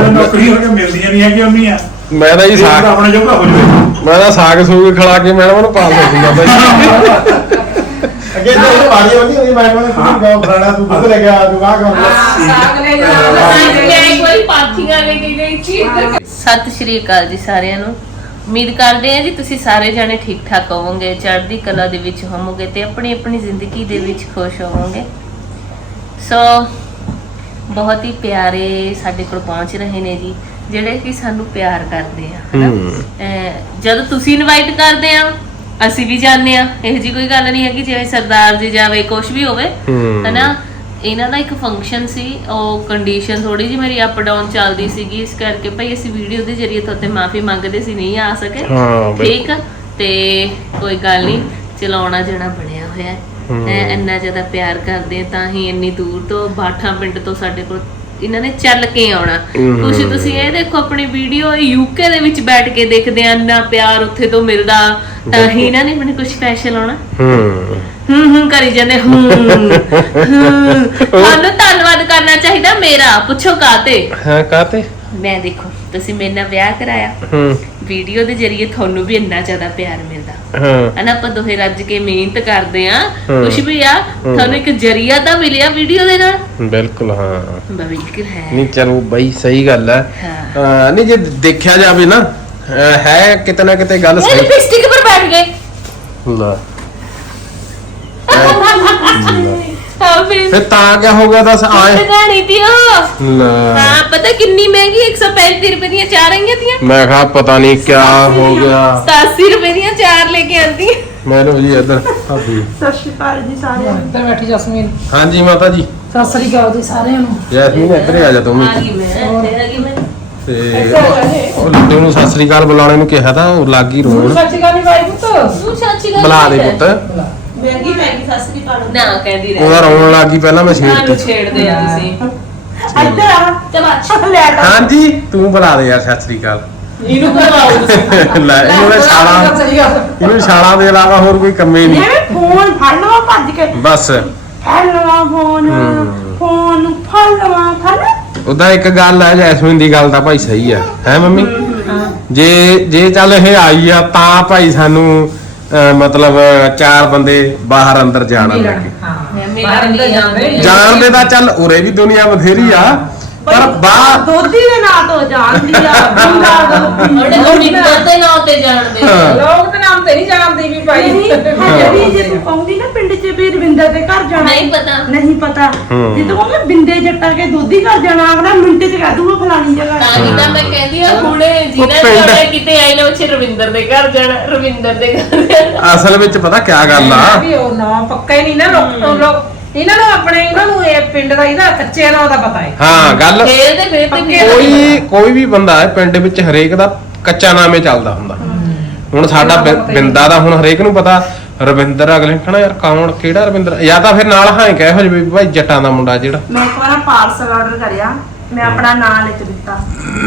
ਮੈਨੂੰ ਨੌਕਰੀ ਹੋ ਕੇ ਮਿਲਦੀਆਂ ਨਹੀਂ ਹੈਗੀਆਂ ਉਹਨੀਆਂ ਮੈਂ ਤਾਂ ਜੀ ਸਾਗ ਆਪਣੇ ਜੋਗਾ ਹੋ ਜਾਵੇ। ਮੈਂ ਤਾਂ ਸਾਗ ਸੂਗ ਖਿਲਾ ਕੇ ਮੈਡਮ ਨੂੰ ਪਾਲ ਦਿੱਤੀਗਾ ਬਾਈ। ਅੱਗੇ ਤਾਂ ਇਹ ਪਾਣੀ ਹੁੰਦੀ ਹੁੰਦੀ ਮੈਂ ਕਹਿੰਦਾ ਤੂੰ ਗਾਉਂ ਫਰਾਣਾ ਤੂੰ ਦੁੱਧ ਲੈ ਕੇ ਆ ਤੂੰ ਆ ਕਰ। ਹਾਂ ਸਾਗ ਲੈ ਮੈਂ ਇੱਕ ਵਾਰੀ ਪਾਥੀਆਂ ਲੈ ਕੇ ਗਈ ਸੀ। ਸਤਿ ਸ਼੍ਰੀ ਅਕਾਲ ਜੀ ਸਾਰਿਆਂ ਨੂੰ। ਉਮੀਦ ਕਰਦੇ ਹਾਂ ਜੀ ਤੁਸੀਂ ਸਾਰੇ ਜਾਣੇ ਠੀਕ ਠਾਕ ਹੋਵੋਗੇ ਚੜ੍ਹਦੀ ਕਲਾ ਦੇ ਵਿੱਚ ਹੋਵੋਗੇ ਤੇ ਆਪਣੀ ਆਪਣੀ ਜ਼ਿੰਦਗੀ ਦੇ ਵਿੱਚ ਖੁਸ਼ ਹੋਵੋਗੇ। ਸੋ ਬਹੁਤ ਹੀ ਪਿਆਰੇ ਸਾਡੇ ਕੋਲ ਪਹੁੰਚ ਰਹੇ ਨੇ ਜੀ ਜਿਹੜੇ ਕਿ ਸਾਨੂੰ ਪਿਆਰ ਕਰਦੇ ਆ ਹਨਾ ਹੂੰ। ਅਹ ਜਦੋਂ ਤੁਸੀਂ ਇਨਵਾਈਟ ਕਰਦੇ ਆ ਅਸੀਂ ਵੀ ਜਾਂਦੇ ਆ ਇਹ ਜੀ ਕੋਈ ਗੱਲ ਨਹੀਂ ਹੈ ਕਿ ਜਿਵੇਂ ਸਰਦਾਰ ਜੀ ਜਾਵੇ ਕੁਝ ਵੀ ਹੋਵੇ ਹੂੰ। ਹਨਾ ਇਹਨਾਂ ਦਾ ਇੱਕ ਫੰਕਸ਼ਨ ਸੀ ਉਹ ਕੰਡੀਸ਼ਨ ਥੋੜੀ ਜਿਹੀ ਮੇਰੀ ਅਪ ਡਾਊਨ ਚੱਲਦੀ ਸੀਗੀ ਇਸ ਕਰਕੇ ਭਾਈ ਅਸੀਂ ਵੀਡੀਓ ਦੇ ਜ਼ਰੀਏ ਤੁਹਾਡੇ ਮਾਫੀ ਮੰਗਦੇ ਸੀ ਨਹੀਂ ਆ ਸਕੇ ਹਾਂ, ਬਿਲਕੁਲ। ਠੀਕ ਆ ਤੇ ਕੋਈ ਗੱਲ ਨਹੀਂ ਚਲਾਉਣਾ ਜਣਾ ਬਣਿਆ ਹੋਇਆ ਹੈ ਹੂੰ। ਇੰਨਾ ਜ਼ਿਆਦਾ ਪਿਆਰ ਕਰਦੇ ਆ ਤਾਂ ਹੀ ਇੰਨੀ ਦੂਰ ਤੋਂ ਬਾਠਾ ਪਿੰਡ ਤੋਂ ਸਾਡੇ ਕੋਲ ਇਹਨਾਂ ਨੇ ਚੱਲ ਕੇ ਆਉਣਾ। ਕੁਛ ਤੁਸੀਂ ਇਹ ਦੇਖੋ ਆਪਣੀ ਵੀਡੀਓ ਯੂਕੇ ਦੇ ਵਿੱਚ ਬੈਠ ਕੇ ਦੇਖਦੇ ਆ ਇੰਨਾ ਪਿਆਰ ਉੱਥੇ ਤੋਂ ਮਿਲਦਾ ਤਾਂ ਹੀ ਇਹਨਾਂ ਨੇ ਮੈਨੂੰ ਕੁਝ ਸਪੈਸ਼ਲ ਆਉਣਾ। ਹੂੰ। ਹੂੰ ਹੂੰ ਕਰੀ ਜਾਂਦੇ ਹੂੰ। ਹੂੰ। ਤੁਹਾਨੂੰ ਧੰਨਵਾਦ ਕਰਨਾ ਚਾਹੀਦਾ ਮੇਰਾ ਪੁੱਛੋ ਕਾਤੇ ਹਾਂ ਕਾਤੇ ਮੈਂ ਦੇਖੋ ਤੁਸੀਂ ਮੇਰੇ ਨਾਲ ਵਿਆਹ ਕਰਾਇਆ। ਹੂੰ। ਵੀਡੀਓ ਦੇ ਜ਼ਰੀਏ ਤੁਹਾਨੂੰ ਵੀ ਇੰਨਾ ਜ਼ਿਆਦਾ ਪਿਆਰ ਮਿਲਦਾ। ਹਾਂ। ਹਨਾ ਆਪਾਂ ਦੋਹੇ ਰੱਜ ਕੇ ਮਿਹਨਤ ਕਰਦੇ ਆ। ਕੁਛ ਵੀ ਆ ਤੁਹਾਨੂੰ ਇੱਕ ਜਰੀਆ ਤਾਂ ਮਿਲਿਆ ਵੀਡੀਓ ਦੇ ਨਾਲ। ਬਿਲਕੁਲ ਹਾਂ। ਬਿਲਕੁਲ ਹੈ। ਨਹੀਂ ਚਲੋ ਬਾਈ ਸਹੀ ਗੱਲ ਹੈ। ਹਾਂ। ਨਹੀਂ ਜੇ ਦੇਖਿਆ ਜਾਵੇ ਨਾ ਹੈ ਕਿਤੇ ਨਾ ਕਿਤੇ ਗੱਲ ਸਹੀ। ਲਿਪਸਟਿਕ ਪਰ ਬੈਠ ਗਏ। ਲੈ। ਹਾਂ ਫਿਰ ਫਿਰ ਤਾਂ ਕਿਆ ਹੋ ਗਿਆ ਦੱਸ ਆਏ। ਟਗਾਣੀ ਦੀ ਉਹ ਲੈ। ਹਾਂ ਪਤਾ ਕਿੰਨੀ ਮਹਿੰਗੀ 135 ਰੁਪਏ ਦੀਆਂ ਚਾਰ ਆਈਆਂ ਤੀਆਂ। ਮੈਂ ਕਿਹਾ ਪਤਾ ਨਹੀਂ ਕਿਆ ਹੋ ਗਿਆ। 87 ਰੁਪਏ ਦੀਆਂ ਚਾਰ ਲੈ ਕੇ ਆਂਦੀ। ਮੈਨੂੰ ਜੀ ਇੱਧਰ ਭਾਬੀ। ਸਤਿ ਸ਼੍ਰੀ ਅਕਾਲ ਜੀ ਸਾਰਿਆਂ ਨੂੰ। ਇੱਧਰ ਬੈਠੀ ਜਸਮੀਨ। ਹਾਂਜੀ ਮਾਤਾ ਜੀ। ਸਤਿ ਸ੍ਰੀ ਅਕਾਲ ਜੀ ਸਾਰਿਆਂ ਨੂੰ। ਜੈਸਮੀਨ ਇੱਧਰ ਹੀ ਆ ਜਾ ਤੂੰ ਵੀ। ਆ ਗਈ ਮੈਂ ਤੇ ਆ ਗਈ ਮੈਂ। ਤੇ ਉਹ- ਲੱਡੂ ਨੂੰ ਸਤਿ ਸ੍ਰੀ ਅਕਾਲ ਬੁਲਾਉਣੇ ਨੂੰ ਕਿਹਾ ਤਾਂ ਉਹ ਲੱਗ ਹੀ ਰੋਣ। ਸਤਿ ਸ਼੍ਰੀ ਅਕਾਲ ਬਾਈ ਪੁੱਤ ਤੂੰ ਚਾਚੀ ਗੱਲ ਬੁਲਾ ਦੇ ਪੁੱਤ। ਮਹਿੰਗੀ ਨਾ ਕਹਿੰਦੀ ਰਹਿ। ਉਹਦਾ ਰੋਣ ਲੱਗ ਗਈ ਪਹਿਲਾਂ ਮੈਂ ਸਾਨੂੰ ਛੇੜਤੀ। ਛੇੜਦੇ ਆ ਤੁਸੀਂ ਇੱਧਰ ਆ। ਚਬਾਚ ਲੈ ਤਾ ਹਾਂਜੀ ਤੂੰ ਬੁਲਾ ਦੇ ਯਾਰ ਸਤਿ ਸ੍ਰੀ ਅਕਾਲ। ਇਹਨੂੰ ਤੁਸੀਂ ਲੈ ਇਹਨੂੰ ਇਹ ਛਾਲਾਂ ਇਹਨੂੰ ਦੇ ਇਲਾਵਾ ਹੋਰ ਕੋਈ ਕੰਮੇ ਨਹੀਂ। ਫੋਨ ਫੜ ਲਵਾਂ ਭੱਜ ਕੇ। ਬਸ। ਫੜ ਲਵਾਂ ਫੋਨ। ਫੋਨ ਨੂੰ ਫੜ ਲਵਾਂ ਫੜ ਉਹਦਾ ਇੱਕ ਗੱਲ ਹੈ ਜੈਸਮੀਨ ਦੀ ਗੱਲ ਤਾਂ ਭਾਈ ਸਹੀ ਹੈ ਹੈ ਮੰਮੀ ਜੇ ਜੇ ਚੱਲ ਇਹ ਆਈ ਆ ਤਾਂ ਭਾਈ ਸਾਨੂੰ ਅਹ, ਮਤਲਬ ਚਾਰ ਬੰਦੇ ਬਾਹਰ ਅੰਦਰ ਜਾਣ ਲੱਗੇ ਹਾਂ ਬਾਹਰ ਅੰਦਰ ਨੀ। ਜਾਣਦੇ ਤਾਂ ਚੱਲ ਉਰੇ ਵੀ ਦੁਨੀਆ ਬਥੇਰੀ ਆ ਪਰ ਬਾਹਰ ਦੋਦੀ ਦੇ ਨਾਂ ਤੋਂ ਜਾਣਦੀ ਆ ਬੰਦਾ ਉਹਨੇ ਰਵਿੰਦਰ ਦੇ ਨਾਂ ਤੇ ਜਾਣਦੇ। ਲੋਕ ਤੇ ਨਾਮ ਤੇ ਨਹੀਂ ਜਾਣਦੇ ਵੀ ਭਾਈ। ਹਜੇ ਵੀ ਜੇ ਤੂੰ ਕਹੂੰਗੀ ਨਾ ਪਿੰਡ 'ਚ ਵੀ ਰਵਿੰਦਰ ਦੇ ਘਰ ਜਾਣਾ। ਨਹੀਂ ਪਤਾ। ਨਹੀਂ ਪਤਾ। ਜੇ ਤੂੰ ਕਹੂੰਗੀ ਬਿੰਦੇ ਜੱਟਾ ਕੇ ਦੋਦੀ ਘਰ ਜਾਣਾ ਅਗਲਾ ਮਿੰਟ 'ਚ ਕਹਿ ਦੂਗਾ ਫਲਾਣੀ ਜਗ੍ਹਾ। ਤਾਂ ਹੀ ਤਾਂ ਮੈਂ ਕਹਿੰਦੀ ਆ ਹੁਣੇ ਜਿਹਨਾਂ ਨੇ ਕਿਤੇ ਆਏ ਨਾ ਉੱਥੇ ਰਵਿੰਦਰ ਦੇ ਘਰ ਜਾਣਾ ਰਵਿੰਦਰ ਦੇ ਘਰ ਅਸਲ ਵਿੱਚ ਪਤਾ ਕਿਆ ਗੱਲ ਆ? ਵੀ ਉਹ ਨਾ ਪੱਕਾ ਹੀ ਨਹੀਂ ਨਾ ਲੋਕ ਲੋਕ ਇਹਨਾਂ ਨੂੰ ਆਪਣੇ ਇਹਨਾਂ ਨੂੰ ਇਹ ਪਿੰਡ ਦਾ ਇਹਦਾ ਕੱਚੇ ਦਾ ਉਹਦਾ ਪਤਾ ਹੈ। ਹਾਂ ਗੱਲ ਖੇਲਦੇ ਫਿਰ ਤੇ ਪੱਕੇ ਖੇਲਦੇ। ਕੋਈ ਕੋਈ ਵੀ ਬੰਦਾ ਹੈ ਪਿੰਡ ਵਿੱਚ ਹਰੇਕ ਦਾ ਕੱਚਾ ਨਾਮੇ ਚੱਲਦਾ ਹੁੰਦਾ। ਹੁਣ ਸਾਡਾ ਬਿ- ਬਿੰਦਾ ਦਾ ਹੁਣ ਹਰੇਕ ਨੂੰ ਪਤਾ ਰਵਿੰਦਰ ਅਗਲੇ ਨੇ ਕਹਣਾ ਯਾਰ ਕੌਣ ਕਿਹੜਾ ਰਵਿੰਦਰ? ਜਾਂ ਤਾਂ ਫਿਰ ਨਾਲ ਹਾਂ ਕਹਿ ਹੋ ਜਵੇ ਭਾਈ ਜੱਟਾਂ ਦਾ ਮੁੰਡਾ ਜਿਹੜਾ। ਮੈਂ ਇੱਕ ਵਾਰ ਪਾਰਸਲ ਆਰਡਰ ਕਰਿਆ। ਮੈਂ ਆਪਣਾ ਨਾਮ ਲਿਖ ਦਿੱਤਾ।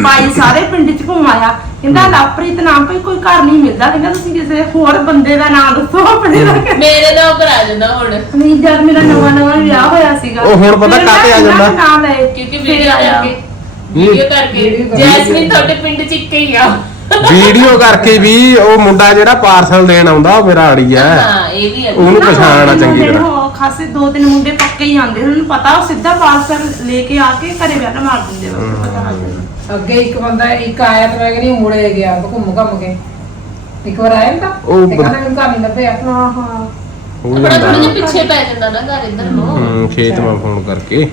ਭਾਈ ਸਾਰੇ ਪਿੰਡ 'ਚ ਘੁੰਮਾਇਆ ਕਹਿੰਦਾ ਲਵਪ੍ਰੀਤ ਨਾਮ ਕੋਈ ਕੋਈ ਘਰ ਨਹੀਂ ਮਿਲਦਾ। ਕਹਿੰਦਾ ਤੁਸੀਂ ਕਿਸੇ ਹੋਰ ਬੰਦੇ ਦਾ ਨਾਮ ਦੱਸੋ ਆਪਣੇ ਦਾ। ਮੇਰੇ ਨਾਲ ਉੱਪਰ ਆ ਜਾਂਦਾ ਹੁਣ। ਨਹੀਂ ਜਦ ਮੇਰਾ ਨਵਾਂ ਨਵਾਂ ਵਿਆਹ ਹੋਇਆ ਸੀਗਾ। ਉਹ ਹੁਣ ਪਤਾ ਫਿਰ ਕਾਹਤੇ ਆ ਮੈਂ ਜਾਂਦਾ? ਨਾਮ ਲਏ। ਕਿਉਂਕਿ ਫਿਰ ਵੀਡੀਓ ਆਇਆ। ਕਰਕੇ। ਵੀਡੀਓ ਕਰਕੇ। ਜੈਸਮੀਨ ਤੁਹਾਡੇ ਪਿੰਡ ਚ ਇੱਕ ਹੀ ਆ। ਵੀਡੀਓ ਕਰਕੇ ਵੀ ਉਹ ਮੁੰਡਾ ਜਿਹੜਾ ਪਾਰਸਲ ਦੇਣ ਆਉਂਦਾ ਉਹ ਮੇਰਾ ਆੜੀ ਆ। ਹਾਂ ਇਹ ਵੀ ਹੈ ਉਹਨੂੰ ਨਾ, ਪਛਾਣ ਆ ਦੋ ਚੰਗੀ ਤਰ੍ਹਾਂ। ਖਾਸੇ ਦੋ ਤਿੰਨ ਮੁੰਡੇ ਪੱਕੇ ਹੀ ਆਉਂਦੇ ਉਹਨਾਂ ਨੂੰ ਪਤਾ ਉਹ ਸਿੱਧਾ ਪਾਰਸਲ ਲੈ ਕੇ ਆ ਕੇ ਘਰੇ ਵਿਆਹ ਮਾਰ ਦਿੰਦੇ ਬਸ ਪਤਾ ਲੱਗ ਜਾਂਦਾ। ਅੱਗੇ ਇੱਕ ਬੰਦਾ ਇੱਕ ਆਇਆ ਤੇ ਮੈਂ ਕਹਿੰਦੀ ਮੁੜੇ ਗਿਆ ਉਹ ਘੁੰਮ ਘੁੰਮ ਕੇ। ਇੱਕ ਵਾਰ ਆਇਆ ਨਾ ਉਹ ਤੇ ਕਹਿੰਦਾ ਮੈਨੂੰ ਘਰ ਨਹੀਂ ਲੱਭਿਆ। ਹਾਂ ਹਾਂ। ਉਹ ਆਪਣਾ ਥੋੜਾ ਜਾਂਦਾ ਜਿਹਾ ਪਿੱਛੇ ਪੈ ਜਾਂਦਾ ਨਾ ਘਰ ਇੱਧਰ ਨੂੰ। ਹੂੰ ਖੇਤ ਮਾ ਫੋਨ ਕਰਕੇ।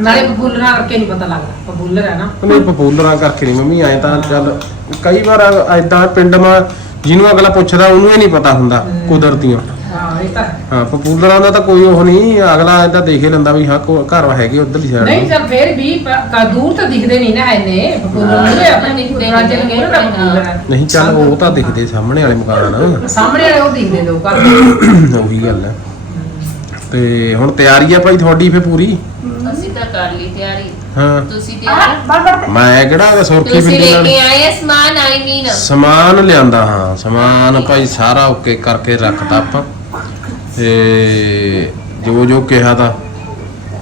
ਨਾਲੇ ਪਪੂਲਰਾਂ ਕਰਕੇ ਨਹੀਂ ਪਤਾ ਲੱਗਦਾ ਪਪੂਲਰ ਹੈ ਨਾ। ਉਹਨੇ ਪਪੂਲਰਾਂ ਕਰਕੇ ਨਹੀਂ ਮੰਮੀ ਆਏ ਤਾਂ ਚੱਲ ਕਈ ਵਾਰ ਐਦਾਂ ਪਿੰਡ ਮਾ ਜਿਹਨੂੰ ਅਗਲਾ ਪੁੱਛਦਾ ਉਹਨੂੰ ਹੀ ਨਹੀਂ ਪਤਾ ਹੁੰਦਾ ਕੁਦਰਤੀਆਂ। ਹਾਂ ਇਹ ਤਾਂ ਹੈ। ਹਾਂ ਪਪੂਲਰਾਂ ਦਾ ਤਾਂ ਕੋਈ ਉਹ ਨਹੀਂ ਅਗਲਾ ਐਦਾਂ ਦੇਖ ਹੀ ਲੈਂਦਾ ਵੀ ਹਾਂ ਕੋ- ਘਰ ਹੈਗੇ ਉਧਰਲੀ ਨਹੀਂ ਸਾਈਡ ਚੱਲ ਫੇਰ ਵੀ ਪ- ਕ- ਦੂਰ ਤਾਂ ਦਿਖਦੇ ਨਹੀਂ ਨਾ ਇੰਨੇ। ਪਪੂਲਰ ਨਹੀਂ ਆਪਣੇ ਦਿਖਦੇ ਰਾਜੇ ਨੂੰ ਨਹੀਂ, ਕਹਿੰਦਾ ਪਪੂਲਰ ਨਹੀਂ ਚੱਲ ਉਹ ਤਾਂ ਦਿਖਦੇ ਸਾਹਮਣੇ ਵਾਲੇ ਮਕਾਨ ਸਾਹਮਣੇ ਵਾਲੇ ਉਹ ਦਿਖਦੇ ਲੋਕ ਉਹੀ ਗੱਲ ਹੈ ਤੇ ਹੁਣ ਤਿਆਰੀ ਆ ਭਾਈ ਤੁਹਾਡੀ ਫੇ ਪੂਰੀ? ਅਸੀਂ ਤਾਂ ਕਰ ਲਈ ਤਿਆਰੀ। ਹਾਂ। ਤੁਸੀਂ ਤਿਆਰ? ਮੈਂ ਕਿਹੜਾ ਸੁਰਖੀ ਤੁਸੀਂ ਬਿੰਦੀ ਲੈ ਨਾਲ? ਕੇ ਆਏ ਆ ਸਮਾਨ ਆਈ ਮੀਨ ਸਮਾਨ ਲਿਆਂਦਾ ਹਾਂ। ਸਮਾਨ ਭਾਈ ਸਾਰਾ ਓਕੇ ਕਰਕੇ ਰੱਖਤਾ ਆਪਾਂ। ਤੇ ਜੋ ਜੋ ਕਿਹਾ ਤਾਂ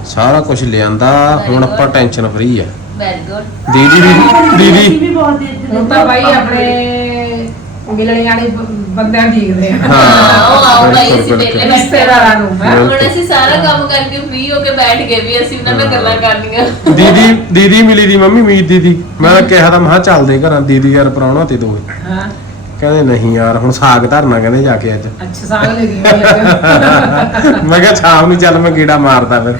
ਸਾਰਾ ਕੁਝ ਲਿਆਂਦਾ ਹੁਣ ਆਪਾਂ ਟੈਨਸ਼ਨ ਫਰੀ ਆ। ਵੈਰੀ ਗੁੱਡ ਦੀਦੀ ਦੀ ਦੀਦੀ ਵੀ ਬਹੁਤ ਦੇ ਦਿੱਤੇ ਹੁਣ ਤਾਂ ਬਾਈ ਆਪਣੇ ਮਿਲਣੇ ਵਾਲੇ ਬ- ਬੰਦਿਆਂ ਦੀ ਦੇਖਦੇ ਆ। ਹਾਂ ਉਹ ਆਓ ਭਾਈ ਅਸੀਂ ਬਿਲਕੁਲ, ਪਹਿਲੇ। ਰਿਸ਼ਤੇਦਾਰਾਂ ਨੂੰ ਹੈਂ। ਹੁਣ ਅਸੀਂ ਸਾਰਾ ਕੰਮ ਕਰਕੇ ਫ੍ਰੀ ਹੋ ਕੇ ਬੈਠ ਗਏ ਵੀ ਅਸੀਂ ਉਹਨਾਂ ਨਾਲ ਗੱਲਾਂ ਕਰਨੀਆਂ। ਦੀਦੀ ਦੀਦੀ ਮਿਲੀ ਦੀ ਮੰਮੀ ਮੀਤ ਦੀਦੀ। ਮੈਂ ਤਾਂ ਕਿਹਾ ਤਾਂ ਮਹਾ ਚੱਲਦੇ ਘਰਾਂ ਦੀਦੀ ਯਾਰ ਪਰਾਉਣਾ ਤੇ ਦੋਵੇਂ। ਹਾਂ। ਕਹਿੰਦੇ ਨਹੀਂ ਯਾਰ ਹੁਣ ਸਾਗ ਧਰਨਾ ਕਹਿੰਦੇ ਜਾ ਕੇ ਅੱਜ। ਅੱਛਾ ਸਾਗ ਲੈ ਗਈ ਲੱਗਾ ਮੈਂ ਕਿਹਾ ਸ਼ਾਮ ਨੂੰ ਚੱਲ ਮੈਂ ਕੀੜਾ ਮਾਰਦਾ ਫਿਰ।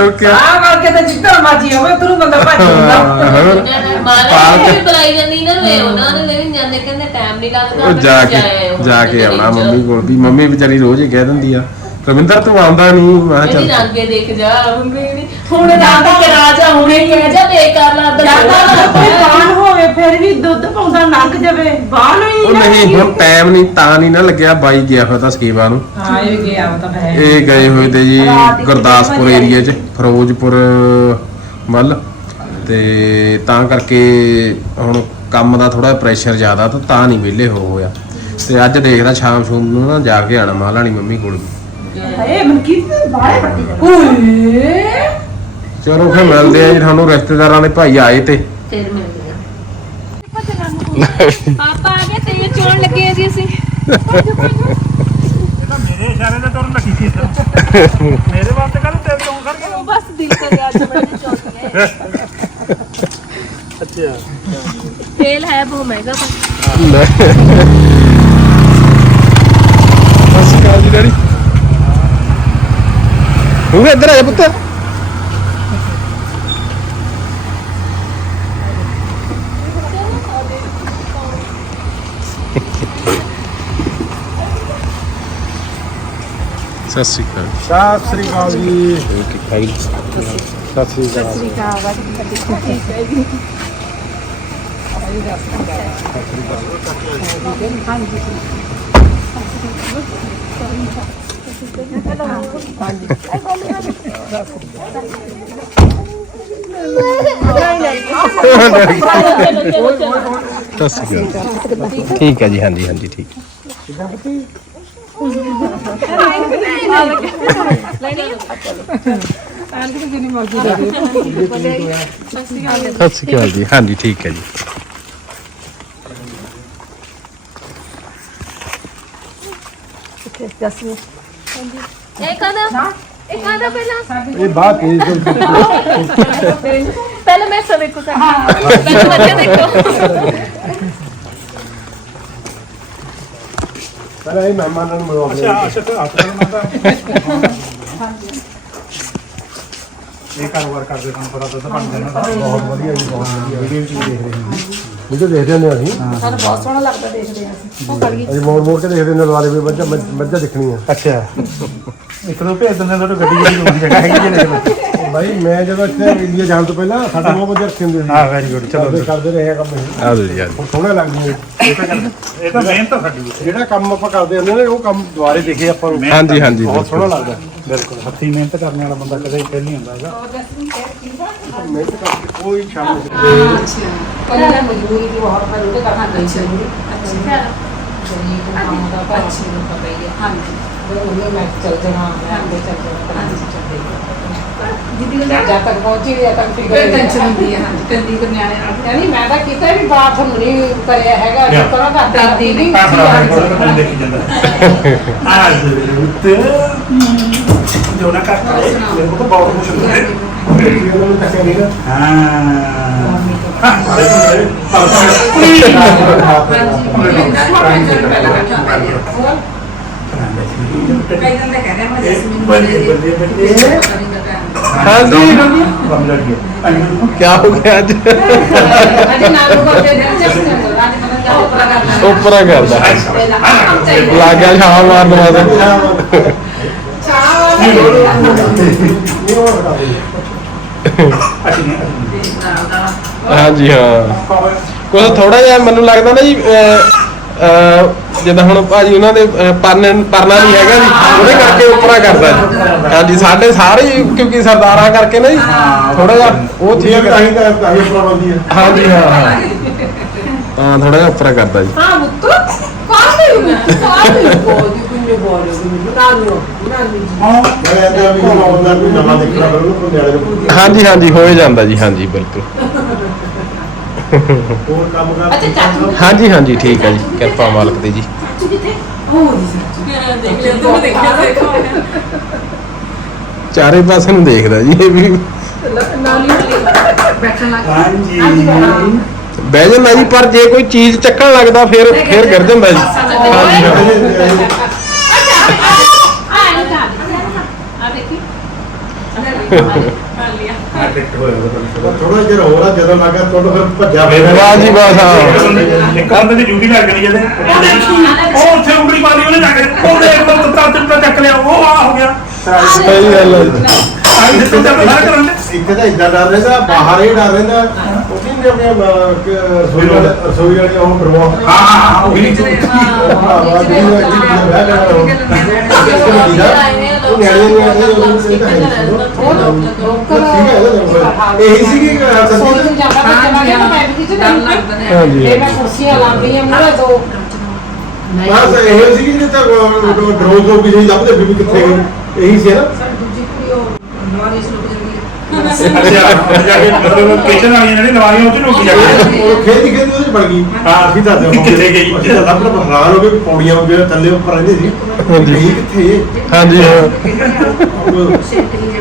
ਓਕੇ ਆ ਕਰਕੇ ਤਾਂ ਜਿੱਦਾਂ ਮਾਜੀ ਹੋਵੇ ਤੈਨੂੰ ਬੰਦਾ ਭੱਜ ਜਾਂਦਾ। ਮਾਲਾ ਵੀ ਬੁਲਾਈ ਜਾਂਦੀ ਇਹਨਾਂ ਨੂੰ ਇਹ ਉਹਨਾਂ ਨੂੰ ਲੈ ਜਾਂਦੇ ਕਹਿੰਦੇ ਟਾਈਮ ਨਹੀਂ ਲੱਗਦਾ ਉਹ ਮੈਂ ਜਾ ਕੇ। ਜਾ ਕੇ ਆਉਣਾ ਮੰਮੀ ਕੋਲ ਵੀ। ਮੰਮੀ ਵਿਚਾਰੀ ਰੋਜ਼ ਹੀ ਕਹਿ ਦਿੰਦੀ ਆ ਰਵਿੰਦਰ ਤੂੰ ਆਉਂਦਾ ਨਹੀਂ ਮੈਂ ਕਿਹਾ ਇਹਦੀ ਚੱਲ। ਰੰਗੇ ਦੇਖ ਜਾ ਮੰਮੀ ਨੇ। ਹੁਣ ਰੰਗ ਕੇ ਰਾਜਾ ਹੁਣੇ ਕਹਿ ਜਾ ਬੇਕਾਰ ਨਾ ਜ਼ਿਆਦਾ ਕੋਈ ਬਾਣ ਹੋਵੇ ਫਿਰ ਵੀ ਦੁੱਧ ਪਾਉਂਦਾ ਲੰਘ ਜਾਵੇ। ਬਾਣ ਹੀ ਉਹ ਨਾ ਨਹੀਂ। ਹੁਣ ਟਾਈਮ ਨਹੀਂ ਤਾਂ ਨਹੀਂ ਨਾ ਲੱਗਿਆ ਬਾਈ ਗਿਆ ਹੋਇਆ ਤਾਂ ਸੇਵਾ ਨੂੰ। ਹਾਂ ਇਹ ਗਿਆ ਉਹ ਤਾਂ ਹੈ। ਇਹ ਗਏ ਹੋਏ ਤੇ ਜੀ ਗੁਰਦਾਸਪੁਰ ਏਰੀਆ 'ਚ ਫਿਰੋਜ਼ਪੁਰ ਵੱਲ। ਤੇ ਤਾਂ ਕਰਕੇ ਹੁਣ ਕੰਮ ਦਾ ਥੋੜਾ ਪ੍ਰੈਸ਼ਰ ਜ਼ਿਆਦਾ ਤਾਂ ਤਾਂ ਨਹੀਂ ਵਿਹਲੇ ਹੋ ਹੋਇਆ। ਤੇ ਅੱਜ ਦੇਖਦਾ ਸ਼ਾਮ ਸ਼ੂਮ ਨੂੰ ਨਾ ਜਾ ਕੇ ਆਣਾ ਮਾਲਾਣੀ ਮੰਮੀ ਕੋਲ। ਵੀ ਹਏ ਮਨਕੀਤ ਬਾਹਰ ਪੱਟੀ ਜਾ ਓਏ। ਚਲੋ ਫਿਰ ਮਿਲਦੇ ਆ ਜੀ ਤੁਹਾਨੂੰ ਰਿਸ਼ਤੇਦਾਰਾਂ ਦੇ ਭਾਈ ਆਏ ਤੇ। ਫਿਰ ਮਿਲਦੇ ਪਾਪਾ ਆ ਗਏ ਤੇ ਚੋਣ ਲੱਗੇ ਆ ਜੀ ਅਸੀਂ। ਇਹ ਤਾਂ ਮੇਰੇ ਇਸ਼ਾਰੇ ਤੇ ਤੁਰਨ ਲੱਗੀ ਸੀ ਇੱਧਰ। ਮੇਰੇ ਵਾਸਤੇ ਕੱਲ ਤੇਰੇ ਤੋਂ ਖੜ ਕੇ ਬਸ ਦਿਲ ਕਰਿਆ ਅੱਜ ਬੜੀ ਚੌਕੀ ਹੈ ਅੱਛਾ। ਤੇਲ ਹੈ ਬਹੁਤ ਮਹਿੰਗਾ ਪਰ। ਲੈ। ਸਸੀ ਕਾਲ ਜੀ ਡੈਡੀ। ਤੂੰ ਵੀ ਇੱਧਰ ਆ ਜਾ ਪੁੱਤ। ਸਤਿ ਸ਼੍ਰੀ ਅਕਾਲ। ਸਤਿ ਸ੍ਰੀ ਅਕਾਲ ਜੀ। ਓਕੇ ਫਾਈਲ ਸਤਿ ਸ਼੍ਰੀ ਅਕਾਲ ਸਤਿ ਸ਼੍ਰੀ ਅਕਾਲ ਠੀਕ ਹੈ ਜੀ, ਹਾਂਜੀ ਹਾਂਜੀ, ਠੀਕ। ਸਤਿ ਸ਼੍ਰੀ ਅਕਾਲ ਜੀ, ਹਾਂਜੀ, ਠੀਕ ਹੈ ਜੀ। ਇਹ ਕਾਦਾ ਇਹ ਕਾਦਾ ਪਹਿਲਾਂ? ਇਹ ਬਾਤ ਇਹ ਪਹਿਲਾਂ ਮੈਂ ਸਭ ਦੇਖੋ ਤਾਂ ਪਹਿਲਾਂ ਮੱਥੇ ਦੇਖੋ। ਇਹ ਮਹਿਮਾਨਾਂ ਨੂੰ ਮਿਲਵਾ ਅੱਛਾ ਅੱਛਾ ਤੇ ਹੱਥ ਨਾਲ ਮਾਤਾ। ਇਹ ਕਾਰੋਬਾਰ ਕਰਦੇ ਤੁਹਾਨੂੰ ਪਤਾ ਦੁੱਧ ਬਣ ਜਾਂਦਾ। ਬਹੁਤ ਵਧੀਆ ਜੀ ਬਹੁਤ ਵਧੀਆ। ਵੀਡੀਓ ਵੀ ਦੇਖ ਰਹੇ ਹਾਂ। ਵੀਡੀਓ ਦੇਖਦੇ ਹੁੰਦੇ ਅਸੀਂ। ਸਾਨੂੰ ਬਹੁਤ ਸੋਹਣਾ ਲੱਗਦਾ ਦੇਖਦੇ ਆ। ਅਸੀਂ ਉਹ ਕਰ ਗਈ। ਅਸੀਂ ਮੋੜ ਮੋੜ ਕੇ ਦੇਖਦੇ ਹੁੰਦੇ ਦੁਆਰੇ ਵੀ ਮੱਝਾਂ ਮੱਝਾਂ ਦਿਖਣੀਆਂ। ਅੱਛਾ। ਇੱਕ ਦੋ ਭੇਜ ਦਿੰਦੇ ਤੁਹਾਡੀ ਗੱਡੀ ਜਿਹੜੀ ਹੋਣੀ ਜਗ੍ਹਾ ਹੈਗੀ ਜਿਹੜੇ ਵਿੱਚ ਭਾਈ ਮੈਂ ਜਦੋਂ ਇੱਥੇ ਇੰਡੀਆ ਜਾਣ ਤੋਂ ਪਹਿਲਾਂ ਸਾਡੇ ਬਹੁਤ ਵਧੀਆ ਰੱਖੇ ਹੁੰਦੇ ਸੀ। ਹਾਂ ਵੈਰੀ ਗੁੱਡ ਚਲੋ। ਕਰਦੇ ਰਹੇ ਆ ਕੰਮ ਇਹ। ਆ ਜੀ ਆ ਹੁਣ ਸੋਹਣੇ ਲੱਗਦੇ ਇਹ। ਤਾਂ ਮਿਹਨਤ ਆ ਸਾਡੀ। ਜਿਹੜਾ ਕੰਮ ਆਪਾਂ ਕਰਦੇ ਹੁੰਦੇ ਨੇ ਉਹ ਕੰਮ ਦੁਆਰੇ ਦੇਖੇ ਆਪਾਂ ਨੂੰ। ਹਾਂਜੀ ਹਾਂਜੀ ਬਹੁਤ ਸੋਹਣਾ। ਲੱਗਦਾ। ਬਿਲਕੁਲ। ਹੱਥੀਂ ਮਿਹਨਤ ਕਰਨ ਵਾਲਾ ਬੰਦਾ ਕਦੇ ਫੇਲ ਨਹੀਂ ਹੁੰਦਾ ਹੈਗਾ। ਮਿਹਨਤ ਕਰਕੇ ਕੋਈ ਸ਼ਾਮ ਨਹੀਂ। ਪਹਿਲਾਂ ਤਾਂ ਮਜਬੂਰੀ ਦੀ ਬਹੁਤ ਪਰ ਉਹਦੇ ਕਰਨਾ ਗਈ ਸੀ। ਅੱਛਾ। ਜੀ ਕੰਮ ਦਾ ਤਾਂ ਅੱਛੀ। ਨੂੰ ਪਤਾ ਹੀ ਹੈ ਹਾਂਜੀ। ਉਹ ਮੈਂ ਚੱਲ ਜਾਣਾ ਮੈਂ ਅੰਦਰ ਚੱਲ ਜਾਣਾ ਹਾਂਜੀ। ਦੀਦੀ ਨੇ ਜਦ ਤੱਕ ਪਹੁੰਚੀ ਜਦ ਤੱਕ ਕੋਈ ਟੈਨਸ਼ਨ ਹੁੰਦੀ ਹੈ ਹਾਂਜੀ। ਕੰਦੀ ਕੋ ਨਿਆਣੇ ਨਾਲ ਕਹਿੰਦੀ ਮੈਂ ਤਾਂ ਕੀਤਾ ਵੀ ਬਾਤ ਨਹੀਂ ਕਰਿਆ ਹੈਗਾ? ਜਿਸ ਤਰ੍ਹਾਂ ਕਰਦੀ ਦੀਦੀ ਬੜਾ ਦੇਖੀ ਜਾਂਦਾ। ਆ ਜ਼ਰੂਰਤ ਜੋ ਨਾ ਕਰਤਾ ਮੇਰੇ ਕੋਲ ਬਹੁਤ ਹੁੰਦਾ। ਹੈ ਉਹਨਾਂ ਨਹੀਂ ਹਾਂ। ਜਾਂਦਾ ਅੱਜ ਪਤਾ ਕਿਆ ਉਪਰਾ ਕਰਦਾ ਲੱਗ ਗਿਆ ਮਾਰਨ ਵਾਸਤੇ ਦੇ ਹਾਂਜੀ ਹਾਂ। ਕੁਝ ਥੋੜਾ ਜਿਹਾ ਮੈਨੂੰ ਲੱਗਦਾ ਨਾ ਜੀ ਜਿੱਦਾਂ ਹੁਣ ਭਾਜੀ ਉਹਨਾਂ ਦੇ ਪਰਨ ਪਰਨਾ ਨਹੀਂ ਹੈਗਾ ਜੀ ਉਹਦੇ ਕਰਕੇ ਉਪਰਾ ਕਰਦਾ ਜੀ। ਹਾਂਜੀ ਸਾਡੇ ਸਾਰੇ ਕਿਉਂਕਿ ਸਰਦਾਰਾਂ ਕਰਕੇ ਨਾ ਜੀ ਥੋੜਾ ਜਿਹਾ ਉਹ ਠੀਕ ਠੀਕ ਤਾਂ ਹੈ ਤਾਂ ਤਾਂ ਹੀ ਪ੍ਰਬੰਧੀ ਹੈ ਹਾਂਜੀ ਹਾਂ ਹਾਂ। ਤਾਂ ਥੋੜਾ ਜਿਹਾ ਉਪਰਾ ਕਰਦਾ ਜੀ। ਹਾਂ ਮੁੱਤੂ ਕੋਈ ਨਵਾਂ ਦੇਖਣਾ ਪਰ ਉਹਨੂੰ ਕੋਈ ਨਿਆਣੇ ਨੂੰ। ਹਾਂਜੀ ਹਾਂਜੀ ਹੋ ਹੀ ਜਾਂਦਾ ਜੀ ਹਾਂਜੀ ਬਿਲਕੁਲ। ਹੋਰ ਕੰਮ ਕਰ ਅੱਛਾ, ਚਾਚੂ। ਹਾਂਜੀ ਹਾਂਜੀ ਠੀਕ ਹੈ ਜੀ ਕਿਰਪਾ ਮਾਲਕ ਦੀ ਜੀ ਉਹ ਜੀ ਸੱਚ ਦੇਖ ਲਿਆ ਤੂੰ ਦੇਖਿਆ ਦੇਖੋ ਚਾਰੇ ਪਾਸੇ ਨੂੰ ਦੇਖਦਾ ਜੀ ਇਹ ਵੀ ਨਾਲ ਬੈਠਣ ਲੱਗ ਹਾਂਜੀ ਬਹਿ ਜਾਂਦਾ ਜੀ ਪਰ ਜੇ ਕੋਈ ਚੀਜ਼ ਚੱਕਣ ਲੱਗਦਾ ਫਿਰ ਫਿਰ ਗਿਰ ਜਾਂਦਾ ਜੀ। ਆ ਦੇਖੀ ਟਿਕਟ ਹੋਇਆ ਉਹਦਾ ਥੋੜਾ ਜਿਹਾ ਹੋਰ ਆ ਜਦੋਂ ਲੱਗਾ ਤੁਹਾਨੂੰ ਫਿਰ ਭੱਜਿਆ ਵਾਹ ਜੀ ਵਾਹ ਹਾਂ। ਇੱਕ ਬੰਦੇ ਦੀ ਡਿਊਟੀ ਲੱਗ ਗਈ ਜਦੇ ਉਹ ਉੱਥੇ ਉਂਗਲੀ ਮਾਰੀ ਉਹਨੇ ਜਾ ਕੇ ਉਹ ਦੇਖ ਲਓ ਤੱਤਾ ਤੱਤਾ ਚੱਕ ਲਿਆ ਉਹ ਆ ਹੋ ਗਿਆ। ਸਹੀ ਗੱਲ ਹੈ ਜੀ। ਇੱਕ ਤਾਂ ਇਦਾਂ ਡਰ ਰਹਿੰਦਾ ਬਾਹਰ ਹੀ ਡਰ ਰਹਿੰਦਾ ਉਹ ਵੀ ਨੇ ਆਪਣੇ ਰਸੋਈ ਵਾਲੇ ਰਸੋਈ ਵਾਲੇ ਉਹ ਕਰਵਾ ਹਾਂ ਹਾਂ ਹਾਂ ਉਹ ਵੀ ਉਹ ਜਿਹੜੀ ਉਹ ਇੱਥੇ ਕਿਹਨੇ ਬਹਿ ਗਿਆ ਉਹ ਉਹ ਨਿਆਣੇ ਨੂੰ ਉਹ ਨੂੰ ਸਹੀ ਤਾਂ ਹੈ ਹੈ ਇਹਦਾ ਇਹੀ ਸੀ ਕਿ ਸੋਈ ਸੱਚੀ ਨੂੰ ਜਾਂਦਾ ਬੱਚੇ ਵਾਂਗੇ ਨਾ ਮੈਂ ਵੀ ਡਰ ਲੱਗਦਾ ਹਾਂਜੀ ਇਹ ਮੈਂ ਕੁਰਸੀਆਂ ਲਾਉਂਦੀ ਆ ਮੂਹਰੇ ਦੋ। ਬਸ ਇਹ ਸੀ ਕਿ ਤਾਂ ਡਰੋਨ ਤੋਂ ਕਿਸੇ ਲੱਭਦੇ ਵੀ ਕਿੱਥੇ ਗਏ। ਇਹੀ ਸੀ ਨਾ। ਦੂਜੀ ਕੁੜੀ ਉਹ ਨਵਾਂ ਇਸ ਲੋਕ ਜਿਹੜੀ ਅੱਛਾ ਜਾ ਕੇ ਮਤਲਬ ਕਿਚਨ ਵਾਲੀਆਂ ਨੇ ਲਵਾਈਆਂ ਉਹ ਚ ਲੁਕ ਜਾ ਕੇ ਉਹ ਖੇਡੀ ਖੇਡੀ ਉਹਦੇ ਚ ਵੜ ਗਈ ਹਾਂ। ਅਸੀਂ ਤਾਂ ਕਿੱਥੇ ਗਈ? ਅਸੀਂ ਤਾਂ ਲੱਭਣ ਹੈਰਾਨ ਹੋ ਗਏ ਵੀ ਪੌੜੀਆਂ ਵਗੈਰਾ ਥੱਲੇ ਉੱਪਰ ਰਹਿੰਦੇ ਸੀ ਹਾਂਜੀ। ਇਹ ਕਿੱਥੇ ਹਾਂਜੀ ਹਾਂ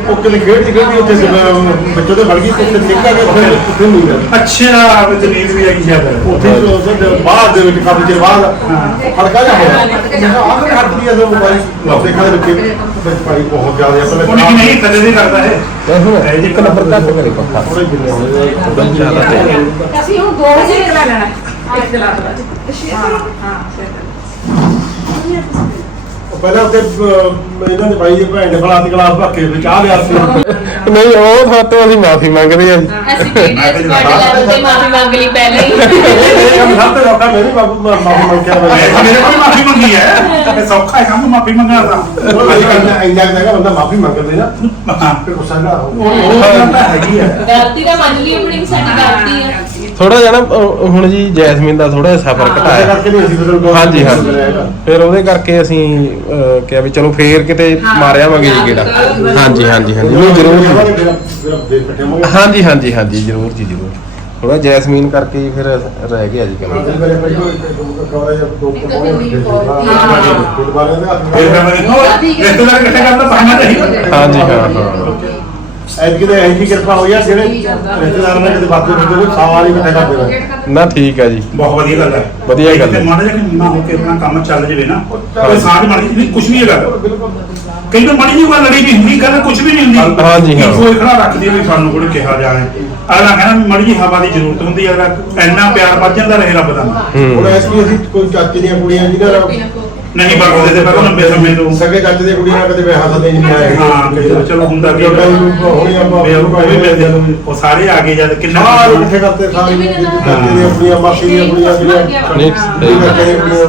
ਉਹ ਕਿਤੇ ਖੇਡ ਖੇਡੀ ਉੱਥੇ ਬੱਚੋ ਤੇ ਵੜ ਗਈ ਤੇ ਨਿਕਲ ਕੇ ਫਿਰ ਉੱਥੇ ਨਹੀਂ ਗਿਆ ਅੱਛਾ ਵਿੱਚ ਨੀਂਦ ਵੀ ਆ ਗਈ ਸ਼ਾਇਦ ਉੱਥੇ ਜੋ ਉਹਦੇ ਬਾਅਦ ਦੇ ਵਿੱਚ ਕਾਫੀ ਚਿਰ ਬਾਅਦ ਫੜਕਾ ਜਾ ਹੋਇਆ ਕਿਹੜੇ ਹੱਥ ਦੀ ਅਸਲ ਮੋਬਾਈਲ ਦੇਖਾਂ ਦੇ ਵਿੱਚ ਵਿੱਚ ਪਾਈ ਬਹੁਤ ਜ਼ਿਆਦਾ ਅਸਲ ਉਹ ਨਹੀਂ ਨਹੀਂ ਥੱਲੇ ਨਹੀਂ ਕਰਦਾ ਇਹ? ਇੱਕ ਨੰਬਰ ਘੱਟ ਕਰੇ ਪੱਖਾ ਥੋੜੇ ਜਿੰਨੇ ਹੋਣੇ ਜ਼ਿਆਦਾ ਤੇ ਅਸੀਂ ਹੁਣ ਦੋ ਵਜੇ ਇੱਕ ਲੈ ਲੈਣਾ। ਇੱਕ ਚਲਾ ਦੋ ਹਾਂ ਹਾਂ ਪਹਿਲਾਂ ਉੱਥੇ ਅਹ, ਇਹਨਾਂ ਦੇ ਬਾਈ ਦੇ ਭੈਣ ਨੇ ਬਲਾਤ ਗਲਾਸ ਭਰ ਕੇ ਵਿੱਚ ਚਾਹ ਲਿਆ ਸੀ। ਨਹੀਂ ਉਹ ਸਾਤੋਂ ਅਸੀਂ ਮਾਫੀ ਮੰਗਦੇ ਹਾਂ ਜੀ। ਅਸੀਂ ਚ ਤੁਹਾਡੇ ਨਾਲ ਤੇ ਮਾਫੀ ਮੰਗ ਲਈ ਪਹਿਲਾਂ ਹੀ। ਇਹ ਕੰਮ ਸਭ ਤੋਂ ਔਖਾ ਮੈਂ ਵੀ ਬਾਬੂ ਮਾਫੀ ਮੰਗ ਕੇ ਮੈਂ ਤਾਂ ਮੇਰੇ ਕੋਲ ਮਾਫੀ ਮੰਗੀ ਹੈ। ਇਹ ਸੌਖਾ ਹੈ ਕੰਮ ਮਾਫੀ ਮੰਗਣਾ ਤਾਂ। ਇੰਨਾ ਇੰਨਾ ਜਗ੍ਹਾ ਬੰਦਾ ਮਾਫੀ ਮੰਗਦੇ ਨਾ। ਹਾਂ। ਫਿਰ ਗੁੱਸਾ ਨਾ ਹੋ ਉਹ ਉਹ ਗੱਲ ਤਾਂ ਹੈਗੀ ਹੈ। ਗਲਤੀ ਦਾ ਮੰਨ ਲਈ ਆਪਣੀ ਸਾਡੀ ਗਲਤੀ ਆ ਥੋੜਾ ਜਿਹਾ ਨਾ ਅਹ, ਹੁਣ ਜੀ ਜੈਸਮੀਨ ਦਾ ਥੋੜਾ ਜਿਹਾ ਸਫਰ ਘਟਾਇਆ। ਕਰਕੇ ਨਹੀਂ ਅਸੀਂ ਫਿਰ ਹਾਂਜੀ ਹਾਂਜੀ। ਫਿਰ ਉਹਦੇ ਕਰਕੇ ਅਸੀਂ ਅਹ, ਕਿਹਾ ਵੀ ਚਲੋ ਫੇਰ ਕਿਤੇ ਮਾਰਿਆਵਾਂਗੇ ਜੀ ਗੇੜਾ। ਹਾਂਜੀ ਹਾਂਜੀ ਹਾਂਜੀ। ਨਹੀਂ ਜ਼ਰੂਰ ਜੀ। ਹਾਂਜੀ ਹਾਂਜੀ ਹਾਂਜੀ ਜ਼ਰੂਰ ਜੀ ਜ਼ਰੂਰ। ਥੋੜਾ ਜੈਸਮੀਨ ਕਰਕੇ ਹੀ ਫਿਰ ਰਹਿ ਗਿਆ ਜੀ ਕਹਿੰਦਾ ਫਿਰ ਮੈਂ ਮੈਨੂੰ ਰਿਸ਼ਤੇਦਾਰ ਇਕੱਠੇ ਕਰਨ ਦਾ ਬਹਾਨਾ ਚਾਹੀਦਾ ਹਾਂਜੀ ਹਾਂ ਹਾਂ। ਐਤਕੀ ਤਾਂ ਇਹੀ ਕਿਰਪਾ ਹੋਈ ਆ ਜਿਹੜੇ ਰਿਸ਼ਤੇਦਾਰ ਨੇ ਕਿਤੇ ਬਾਤੇ ਫਿਰਦੇ ਨੇ ਸਾਰੀ ਇਕੱਠੇ ਕਰ ਦੇਣਾ ਨਾ ਠੀਕ ਹੈ ਜੀ। ਬਹੁਤ ਵਧੀਆ ਗੱਲ ਹੈ ਵਧੀਆ ਗੱਲ ਹੈ। ਤੇ ਮਾੜਾ ਜਿਹਾ ਕਿ ਨਾ ਹੋ ਕੇ ਆਪਣਾ ਕੰਮ ਚੱਲ ਜਵੇ ਨਾ ਤੇ ਸਾਥ ਬਣ ਨਹੀਂ ਕੁਝ ਵੀ ਹੈਗਾ। ਕਈ ਤਾਂ ਮੜੀ ਜੀ ਗੱਲ ਲੜੀ ਨਹੀਂ ਹੁੰਦੀ ਗੱਲ ਕੁਝ ਵੀ ਨਹੀਂ ਹੁੰਦੀ। ਹਾਂਜੀ, ਹਾਂ। ਕੋਈ ਖੜਾ ਰੱਖਦੀ ਵੀ ਸਾਨੂੰ ਕੋਲ ਕਿਹਾ ਜਾਏ। ਅਗਲਾ ਕਹਿੰਦਾ ਵੀ ਮੜੀ ਜੀ ਹਵਾ ਦੀ ਜ਼ਰੂਰਤ ਹੁੰਦੀ ਹੈ ਅਗਲਾ ਇੰਨਾ ਪਿਆਰ ਵੱਜ ਜਾਂਦਾ ਰਹੇ ਰੱਬ ਦਾ। ਹੁਣ ਹੂੰ ਐਸੀ ਅਸੀਂ ਕੋਈ ਚਾਚੇ ਦੀਆਂ ਕੁੜੀਆਂ ਜਿਹਨਾਂ ਨਾਲ ਨਹੀਂ ਬਰਦੇ ਤੇ ਪਹਿਲਾਂ ਲੰਬੇ ਸਮੇਂ ਤੋਂ। ਸਗੇ ਚਾਚੇ ਦੀਆਂ ਕੁੜੀਆਂ ਨਾਲ ਕਦੇ ਵਿਆਹ ਸਾਡੇ ਨਹੀਂ ਆਏ ਹਾਂ ਵਾਰ ਚਲੋ ਹੁੰਦਾ ਵੀ ਹੋਣੀ ਆਪਾਂ ਵੀ ਉਹ ਵੀ ਮਿਲ ਜਾਂਦੇ ਉਹ ਸਾਰੇ ਆ ਗਏ ਜਦ ਕਿੰਨਾ ਸਾਰੇ ਇਕੱਠੇ ਕਰਤੇ ਸਾਰੇ ਚਾਚੇ ਦੀਆਂ ਕੁੜੀਆਂ ਮਾਸੀ ਦੀਆਂ ਕੁੜੀਆਂ ਜਿਹੜੀਆਂ ਨਹੀਂ ਦੀਆਂ ਕੁੜੀਆਂ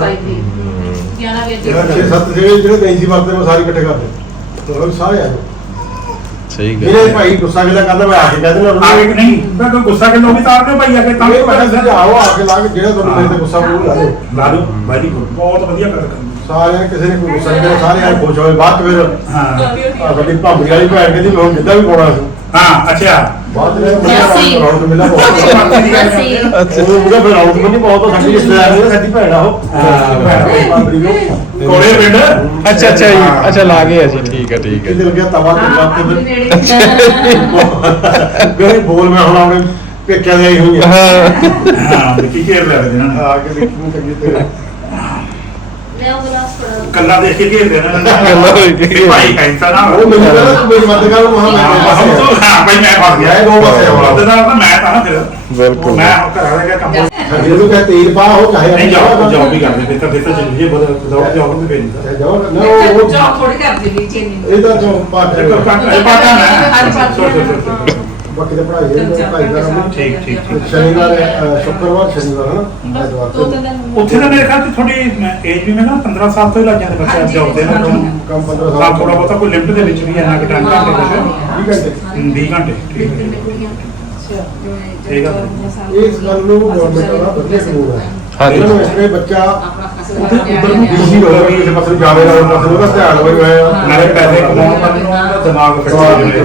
ਸੱਤ ਜਿਹੜੇ ਜਿਹੜੇ ਨਹੀਂ ਸੀ ਵਰਤੇ ਉਹ ਸਾਰੇ ਇਕੱਠੇ ਕਰਦੇ। ਉਹ ਸਾਰੇ ਆ। ਗਏ ਸਹੀ ਗੱਲ ਹੈ। ਭਾਈ ਗੁੱਸਾ ਕਿਹਦਾ ਕਰਦਾ? ਮੈਂ ਆ ਕੇ ਕਹਿ ਦੇਣਾ ਆ ਕੇ ਨਹੀਂ ਮੈਂ ਕੋਈ ਗੁੱਸਾ ਕਿਲੋ ਵੀ ਤਾਰ ਦਿਓ ਭਾਈ ਆ ਕੇ ਤਾਂ ਤਾਂ ਮੈਂ ਕਿਹਾ ਸੁਝਾਓ ਆ ਕੇ ਲਾ ਕੇ ਜਿਹੜਾ ਤੁਹਾਨੂੰ ਮੇਰੇ ਤੇ ਗੁੱਸਾ ਹੋਊ ਲਾ ਦਿਓ। ਲਾ ਦੋ ਵੈਰੀ ਗੁੱਡ ਬਹੁਤ ਵਧੀਆ ਗੱਲ ਕਰਨੀ। ਸਾਰਿਆਂ ਨੇ ਕਿਸੇ ਨੇ ਕੋਈ ਗੁੱਸਾ ਨਹੀਂ ਕਰਿਆ ਸਾਰੇ ਆ ਖੁਸ਼ ਹੋਏ ਬਾਅਦ ਫਿਰ ਹਾਂ। ਆ ਵੱਡੀ ਭਾਬੀ ਵਾਲੀ ਭੈਣ ਕਹਿੰਦੀ ਵੀ ਹੁਣ ਜਿੱਦਾਂ ਵੀ ਪਾਉਣਾ ਸੀ। ਹਾਂ ਅੱਛਾ। ਬਾਅਦ ਵਿੱਚ ਜੱਸੀ। ਰੌਣਕ ਮਿਲਾ ਬਹੁਤ। ਅਸੀਂ ਉਹ ਉਹਦਾ ਫਿਰ ਰੌਣਕ ਮਿਲੀ ਬਹੁਤ ਸਾਡੀ ਰਿਸ਼ਤੇਦਾਰ ਨੇ ਸਾਡੀ ਭੈਣ ਆ ਉਹ। ਹਾਂ। ਭਾਬੀ ਨੂੰ ਕੋਲੇ ਪਿੰਡ? ਅੱਛਾ ਅੱਛਾ ਜੀ। ਅੱਛਾ ਲਾ ਗਏ ਅਸੀਂ ਠੀਕ ਹੈ ਠੀਕ ਹੈ ਕਿਤੇ ਲੱਗਿਆ ਤਵਾ ਤੇ ਲੱਗ ਕੇ ਫਿਰ ਬੋਲ ਮੈਂ ਹੁਣ ਆਪਣੇ ਪੇਕਿਆਂ ਦੇ ਆਈ ਹੋਈ ਆ। ਹਾਂ। ਹਾਂ ਕੀ ਲਿਆ ਇਹਨਾਂ ਨੇ? ਆ ਕੇ ਦੇਖੀ ਚੰਗੀ ਤੇ ਲਿਆਓ ਗਲਾਸ ਫੜਾਓ ਕੱਲਾ ਦੇਖ ਕੇ ਘੇਰ ਦੇਣਾ ਕੱਲਾ ਦੇਖ ਕੇ ਭਾਈ ਕਹਿੰਦਾ ਨਾ। ਉਹ ਮੈਨੂੰ ਕਹਿੰਦਾ ਤੂੰ ਮੇਰੀ ਮਦਦ ਕਰ ਮਹਾ ਮੈਂ ਹਾਂ ਬਸ ਹਾਂ ਭਾਈ ਮੈਂ ਫਸ ਗਿਆ। ਇਹ ਦੋ ਪਾਸੇ ਹੋਣਾ। ਉਹਦੇ ਨਾਲ ਤਾਂ ਮੈਂ ਤਾਂ ਨਾ ਫਿਰ ਬਿਲਕੁਲ। ਮੈਂ ਘਰ ਵਾਲਾ ਕੰਮ ਇਹਨੂੰ ਕਹੇ ਤੇਲ ਪਾ ਹੋ ਚਾਹੇ ਨਹੀਂ ਜਾਓ ਜਾਓ ਵੀ ਕਰਦੇ ਫਿਰ ਤਾਂ ਫਿਰ ਤਾਂ ਚੱਲੀਏ ਬਦ ਦੌੜ ਜਾਓ ਵੀ ਫੇਰ ਜਾਓ ਨਾ ਉਹ ਉਹ- ਜੋਬ ਥੋੜੀ ਕਰਦੀ ਵੀ ਚੇਨੀ ਇਹ ਤਾਂ ਜੋ ਪਾਟ ਪਾਟਾ ਪਾਟਾ ਮੈਂ ਛੋੜ ਬਾਕੀ ਤਾਂ ਪੜਾਈ ਹੈ ਪੜਾਈ ਦਾ ਠੀਕ ਠੀਕ ਠੀਕ। ਸ਼ਨੀਵਾਰ ਸ਼ੁੱਕਰਵਾਰ ਸ਼ਨੀਵਾਰ ਹਨਾ? ਐਤਵਾਰ ਦੋ ਤੇ ਤਿੰਨ ਦਿਨ। ਉੱਥੇ ਤਾਂ ਮੇਰੇ ਖਿਆਲ ਚ ਥੋੜੀ ਏਜ ਵੀ ਮੈਂ ਨਾ 15 ਸਾਲ ਤੋਂ ਹੀ ਲੱਗ ਜਾਂਦੇ ਬੱਚੇ ਹਾਂਜੀ, ਜੌਬ ਦੇ ਨਾਲ ਕੰਮ 15 ਹਾਂ ਸਾਲ ਥੋੜਾ ਬਹੁਤਾ ਕੋਈ ਲਿਮਟ ਦੇ ਵਿੱਚ ਵੀ ਇੰਨਾ ਕਿ ਟਾਈਮ ਘੰਟੇ ਕੁਝ ਠੀਕ ਹੈ ਜੀ 20 ਘੰਟੇ ਠੀਕ ਹੈ ਠੀਕ ਹੈ। ਇਸ ਗੱਲ ਨੂੰ ਗਵਰਨਮੈਂਟ ਦਾ ਵਧੀਆ ਕਾਨੂੰਨ ਹੈ। ਹਾਂਜੀ। ਇਹਨਾਂ ਨੂੰ ਇਸ ਵੇਲੇ ਬੱਚਾ ਆਪਣਾ ਉੱਧਰ- ਨੂੰ ਬਿਜ਼ੀ ਹੋ ਗਿਆ ਕਿਸੇ ਪਾਸੇ ਨੂੰ ਜਾਵੇ ਨਾ ਪਾਸੇ ਨੂੰ ਉਹਦਾ ਧਿਆਨ ਹੋਈ ਹੋਇਆ ਨਾਲੇ ਪੈਸੇ ਕਮਾਉਣ ਪਰ ਉਹਦਾ ਦਿਮਾਗ ਫਿੱਟ ਹੋ। ਜਾਵੇ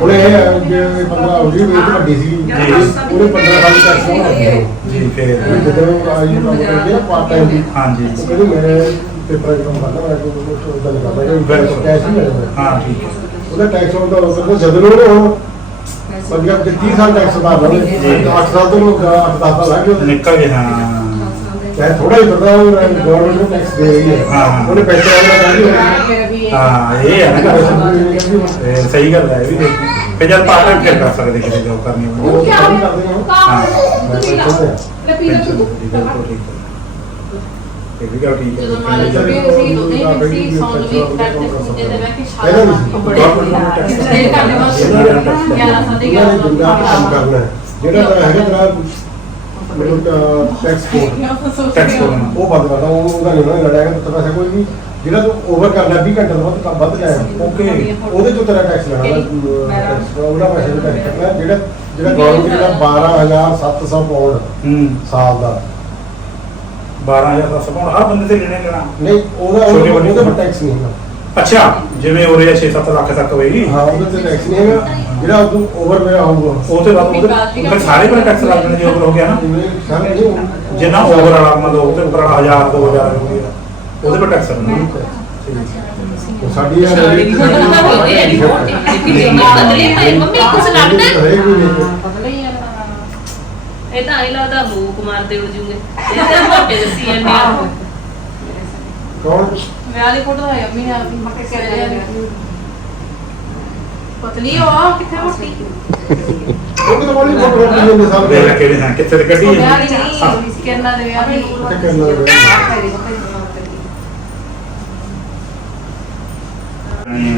ਉਹਨੇ ਇਹ ਜੇ 15 ਉਹਦੀ ਵੀ ਵੱਡੀ ਸੀ ਉਹਨੇ 15 ਸਾਲ ਦੀ ਟੈਕਸ ਹੋਣਾ ਜੀ ਫੇਰ ਜਦੋਂ ਆਈ ਕੰਮ ਕਰਦੇ ਪਾਰਟ ਟਾਈਮ ਦੀ। ਹਾਂਜੀ। ਉਹ ਕਹਿੰਦੀ ਮੇਰੇ ਪੇਪਰ ਕੰਮ ਕਰਨਾ ਮੈਂ ਕੋਈ ਨਹੀਂ ਕਰਦਾ ਕਿ ਬਿਲਕੁਲ। ਕੈਸ਼ ਨਹੀਂ ਮਿਲਦਾ ਹਾਂ ਠੀਕ ਹੈ। ਉਹਦਾ ਟੈਕਸ ਹੁੰਦਾ ਉਹ ਕਹਿੰਦਾ ਜਦੋਂ ਉਹਨੇ ਹੁਣ ਪੰਜਾਬ ਦੇ 30 ਸਾਲ ਟੈਕਸ ਭਰਦਾ ਉਹਨੇ 8 ਸਾਲ ਤੋਂ 8 10 ਸਾਲ ਲੱਗ ਗਏ ਨਿਕਲ ਗਏ ਹਾਂ। ਚਾਹੇ ਥੋੜਾ ਹੀ ਕਰਦਾ ਉਹ ਗਵਰਨਮੈਂਟ ਨੂੰ ਟੈਕਸ ਦੇ ਰਹੀ ਹੈ। ਹਾਂ। ਉਹਨੇ ਪੈਸੇ ਵਾਲਾ ਕਹਿੰਦੀ ਹਾਂ ਇਹ ਹੈ ਨਾ। ਇਹ ਸਹੀ ਗੱਲ ਹੈ ਇਹ ਵੀ ਦੇਖੋ। ਫਿਰ ਜਦ ਪਾਰਟ ਟਾਈਮ ਫਿਰ ਕਰ ਸਕਦੇ ਕਿਤੇ ਜੋਬ ਕਰਨੀ ਹੋਵੇ ਉਹ ਕੰਮ ਕਰਦੇ ਹਾਂ। ਮੈਂ ਇਹ ਵੀ ਗੱਲ ਠੀਕ ਹੈ। ਜਦੋਂ ਮਾਲੇ ਛੁੱਟੀ ਹੋਈ ਸੀ ਉਦੋਂ ਹੀ ਸੀ ਸੌਣ ਵੀ ਕਰਦੇ ਸੀ ਤੇ ਮੈਂ ਕਿ ਪਹਿਲਾਂ ਨਹੀਂ ਸ਼ਾਮ ਸੀ। ਬੜੇ ਸਟੇ ਕਰਦੇ ਬਸ 11 ਸਾਢੇ ਉਹਨਾਂ ਨੇ 11 ਜਿੰਨਾ ਕੰਮ ਕਰਨਾ ਹੈ। ਜਿਹੜਾ ਤਾਂ ਹੈਗਾ ਤੇਰਾ ਮਤਲਬ ਟੈਕਸ ਕੋਡ ਟੈਕਸ ਕਰਨਾ ਉਹ ਬੰਦ ਕਰਦਾ ਉਹ ਉਹਦਾ ਉਹਨਾਂ ਲੜਾਇਆ ਤਾਂ ਪੈਸਾ ਕੋਈ ਨਹੀਂ। ਜਿਹੜਾ ਤੂੰ ਓਵਰ ਕਰਨਾ 20 ਘੰਟੇ ਤੋਂ ਵੱਧ ਕੰਮ ਵੱਧ ਜਾਇਆ ਓਕੇ ਉਹਦੇ ਚੋਂ ਤੇਰਾ ਟੈਕਸ ਟੈਕਸ ਉਹਦਾ ਪੈਸੇ ਦਾ ਟੈਕਸ ਕਰਨਾ। ਜਿਹੜਾ ਜਿਹੜਾ ਗਵਰਨਮੈਂਟ ਜਿਹੜਾ 12700 ਪਾਉਂਡ ਹੂੰ। ਸਾਲ ਦਾ। 12000 ਦਾ ਸਪੌਂਡ ਹਰ ਬੰਦੇ ਤੇ ਲੈਣੇ ਲੈਣਾ। ਨਹੀਂ ਉਹਦਾ ਉਹਦੇ ਟੈਕਸ ਨਹੀਂ ਹੈਗਾ। ਅੱਛਾ ਜਿਵੇਂ ਉਰੇ 6-7 ਲੱਖ ਤੱਕ ਹੋਏਗੀ। ਹਾਂ ਉਹਦੇ ਤੇ ਟੈਕਸ ਨਹੀਂ ਹੈਗਾ। ਜਿਹੜਾ ਤੂੰ ਓਵਰ ਮੇਰਾ ਹੋਊਗਾ ਉਹ ਤੇ ਬਾਅਦ ਉਹਦੇ ਫਿਰ ਸਾਰੇ ਪਰ ਟੈਕਸ ਲੱਗ ਜਾਣੇ ਜੇ ਓਵਰ ਹੋ ਗਿਆ ਨਾ। ਸਾਰੇ ਨਹੀਂ ਜਿੰਨਾ ਓਵਰ ਵਾਲਾ ਮਤਲਬ ਉਹਦੇ ਉੱਪਰ ਵਾਲਾ 1000 2000 ਹੋ ਗਿਆ ਉਹਦੇ ਪਰ ਟੈਕਸ ਲੱਗਣਾ। ਉਹ ਸਾਡੀ ਇਹ ਬਦਲੇ ਪਏ ਮੰਮੀ ਕੁਛ ਲੱਗਦਾ। ਹਰੇਕ ਮਹੀਨੇ ਬਦਲੇ ਹੀ। ਆ ਇਹ ਤਾਂ ਇਹ ਲੱਗਦਾ ਭੂਕ ਮਾਰਦੇ ਹੋ ਜੂਗੇ। ਇਹ ਤਾਂ ਮੋਟੇ ਦੱਸੀ ਜਾਂਦੇ ਆ ਕੌਣ? ਵਿਆਹ ਵਾਲੀ ਫੋਟੋ ਹੈ। ਅੰਮੀ ਨਾਲ ਮੱਕੇ ਕਰ ਪਤਲੀ ਹੋ ਕਿੱਥੇ ਮੋਟੀ? ਉਹ ਤਾਂ ਰੱਖੀ ਜਾਂਦੇ ਸਭ ਦੇ ਲੈ ਕਿਹੜੇ ਹਾਂ ਕਿੱਥੇ ਤੇ ਕੱਢੀ ਵਿਆਹ ਨਹੀਂ ਕਿਰਨਾ ਦੇ ਵਿਆਹ ਕਿੱਥੇ ਕਰਨਾ ਹੈ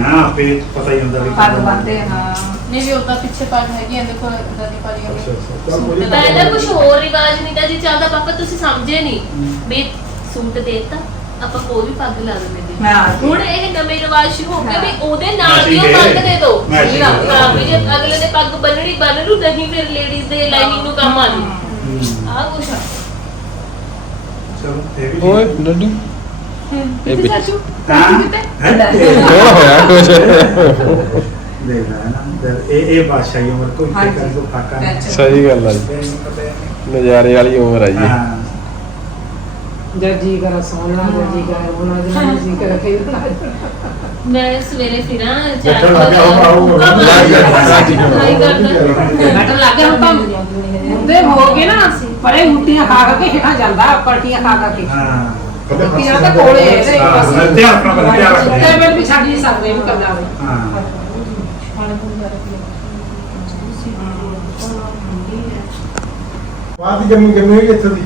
ਹਾਂ ਆਪੇ ਪਤਾ ਹੀ ਹੁੰਦਾ ਵੀ ਪੱਗ ਬੰਨਦੇ ਹਾਂ। ਨਹੀਂ ਵੀ ਉਦਾਂ ਪਿੱਛੇ ਪੱਗ ਹੈਗੀ ਆ ਦੇਖੋ ਇਦਾਂ ਦੀ ਪਾਲੀ ਅੱਛਾ ਅੱਛਾ ਚੱਲ ਕੋਈ ਤਾਂ ਇਹਦਾ ਕੁਝ ਹੋਰ ਰਿਵਾਜ ਨਹੀਂ ਤਾਂ ਜੀ ਚੱਲਦਾ ਪਾਪਾ ਤੁਸੀਂ ਸਮਝੇ ਨਹੀਂ। ਵੀ ਸੂਟ ਦੇਤਾ। ਆਪਾਂ ਕੋਈ ਵੀ ਪੱਗ ਲਾ ਦਿੰਦੇ ਜੀ ਹਾਂ। ਹੁਣ ਇਹ ਨਵੇਂ ਰਿਵਾਜ ਸ਼ੁਰੂ ਹੋ ਗਏ ਵੀ ਉਹਦੇ ਨਾਲ ਮੈਂ ਦੀ ਉਹ ਠੀਕ ਹੈ। ਪੱਗ ਦੇ ਦੋ ਮੈਂ ਠੀਕ ਹੈ। ਹਾਂ ਵੀ ਜੇ ਅਗਲੇ ਦੇ ਪੱਗ ਬੰਨਣੀ ਬੰਨ ਲੂ ਨਹੀਂ ਫਿਰ ਲੇਡੀਜ਼ ਦੇ ਲਾਈਨਿੰਗ ਨੂੰ ਕੰਮ ਆ ਜੂ ਹੂੰ। ਆਹ ਕੁਛ ਆ ਚਲੋ ਇਹ ਵੀ ਓਏ ਲੱਡੂ ਇਹ ਵੀ ਚਾਚੂ ਹਾਂ ਹੈਂ? ਕਿਹੜਾ ਹੋਇਆ ਕੁਛ ਦੇਖ ਲੈ ਨਾ ਤੇ ਇਹ ਇਹ ਬਾਦਸ਼ਾਹੀ ਉਮਰ ਕੋਈ ਤੇ ਹਾਂਜੀ। ਕਰ ਦੋ ਫਾਕਾ ਨਹੀਂ ਸਹੀ ਗੱਲ ਆ ਜੀ। ਨਜ਼ਾਰੇ ਵਾਲੀ ਉਮਰ ਆ ਜੀ ਹਾਂ ਜਦ ਜੀ ਕਰ ਸੋਣਾ ਜਦ ਜੀ ਕਰ ਉਹਨਾਂ ਜਦ ਜੀ ਕਰ ਖੇਡਣਾ ਮੈਂ ਸਵੇਰੇ ਫਿਰਾਂ ਬੈਠਣ ਲੱਗ ਗਿਆ, ਉਹ ਆਊ। ਲੱਗ ਗਿਆ, ਲੱਗ ਗਿਆ। ਕਰਦਾ ਬੈਠਣ ਲੱਗ ਗਿਆ ਹੁਣ ਤਾਂ ਹੁੰਦੇ ਹੋ ਗਏ ਨਾ ਪਰੇ ਮੁੱਟੀਆਂ ਖਾ ਖਾ ਕੇ ਹੇਠਾਂ ਜਾਂਦਾ ਪਲਟੀਆਂ ਖਾ ਖਾ ਕੇ। ਹਾਂ। ਮੁੱਟੀਆਂ ਤਾਂ ਕੋਲੇ ਇਹਦੇ ਹਾਂ, ਬਸ। ਮੈਂ ਧਿਆਨ ਰੱਖਣਾ ਪੈਂਦਾ, ਧਿਆਨ ਰੱਖਣਾ। ਸੁੱਤੇ ਵੇਲੇ ਵੀ ਛੱਡ ਨਹੀਂ ਸਕਦੇ ਵੀ ਕਰਨਾ ਹੋਵੇ। ਹਾਂ। ਬਾਹਰ ਦੀ ਜਮੀਨ ਜਮੀ ਹੋਈ ਇੱਥੇ ਦੀ?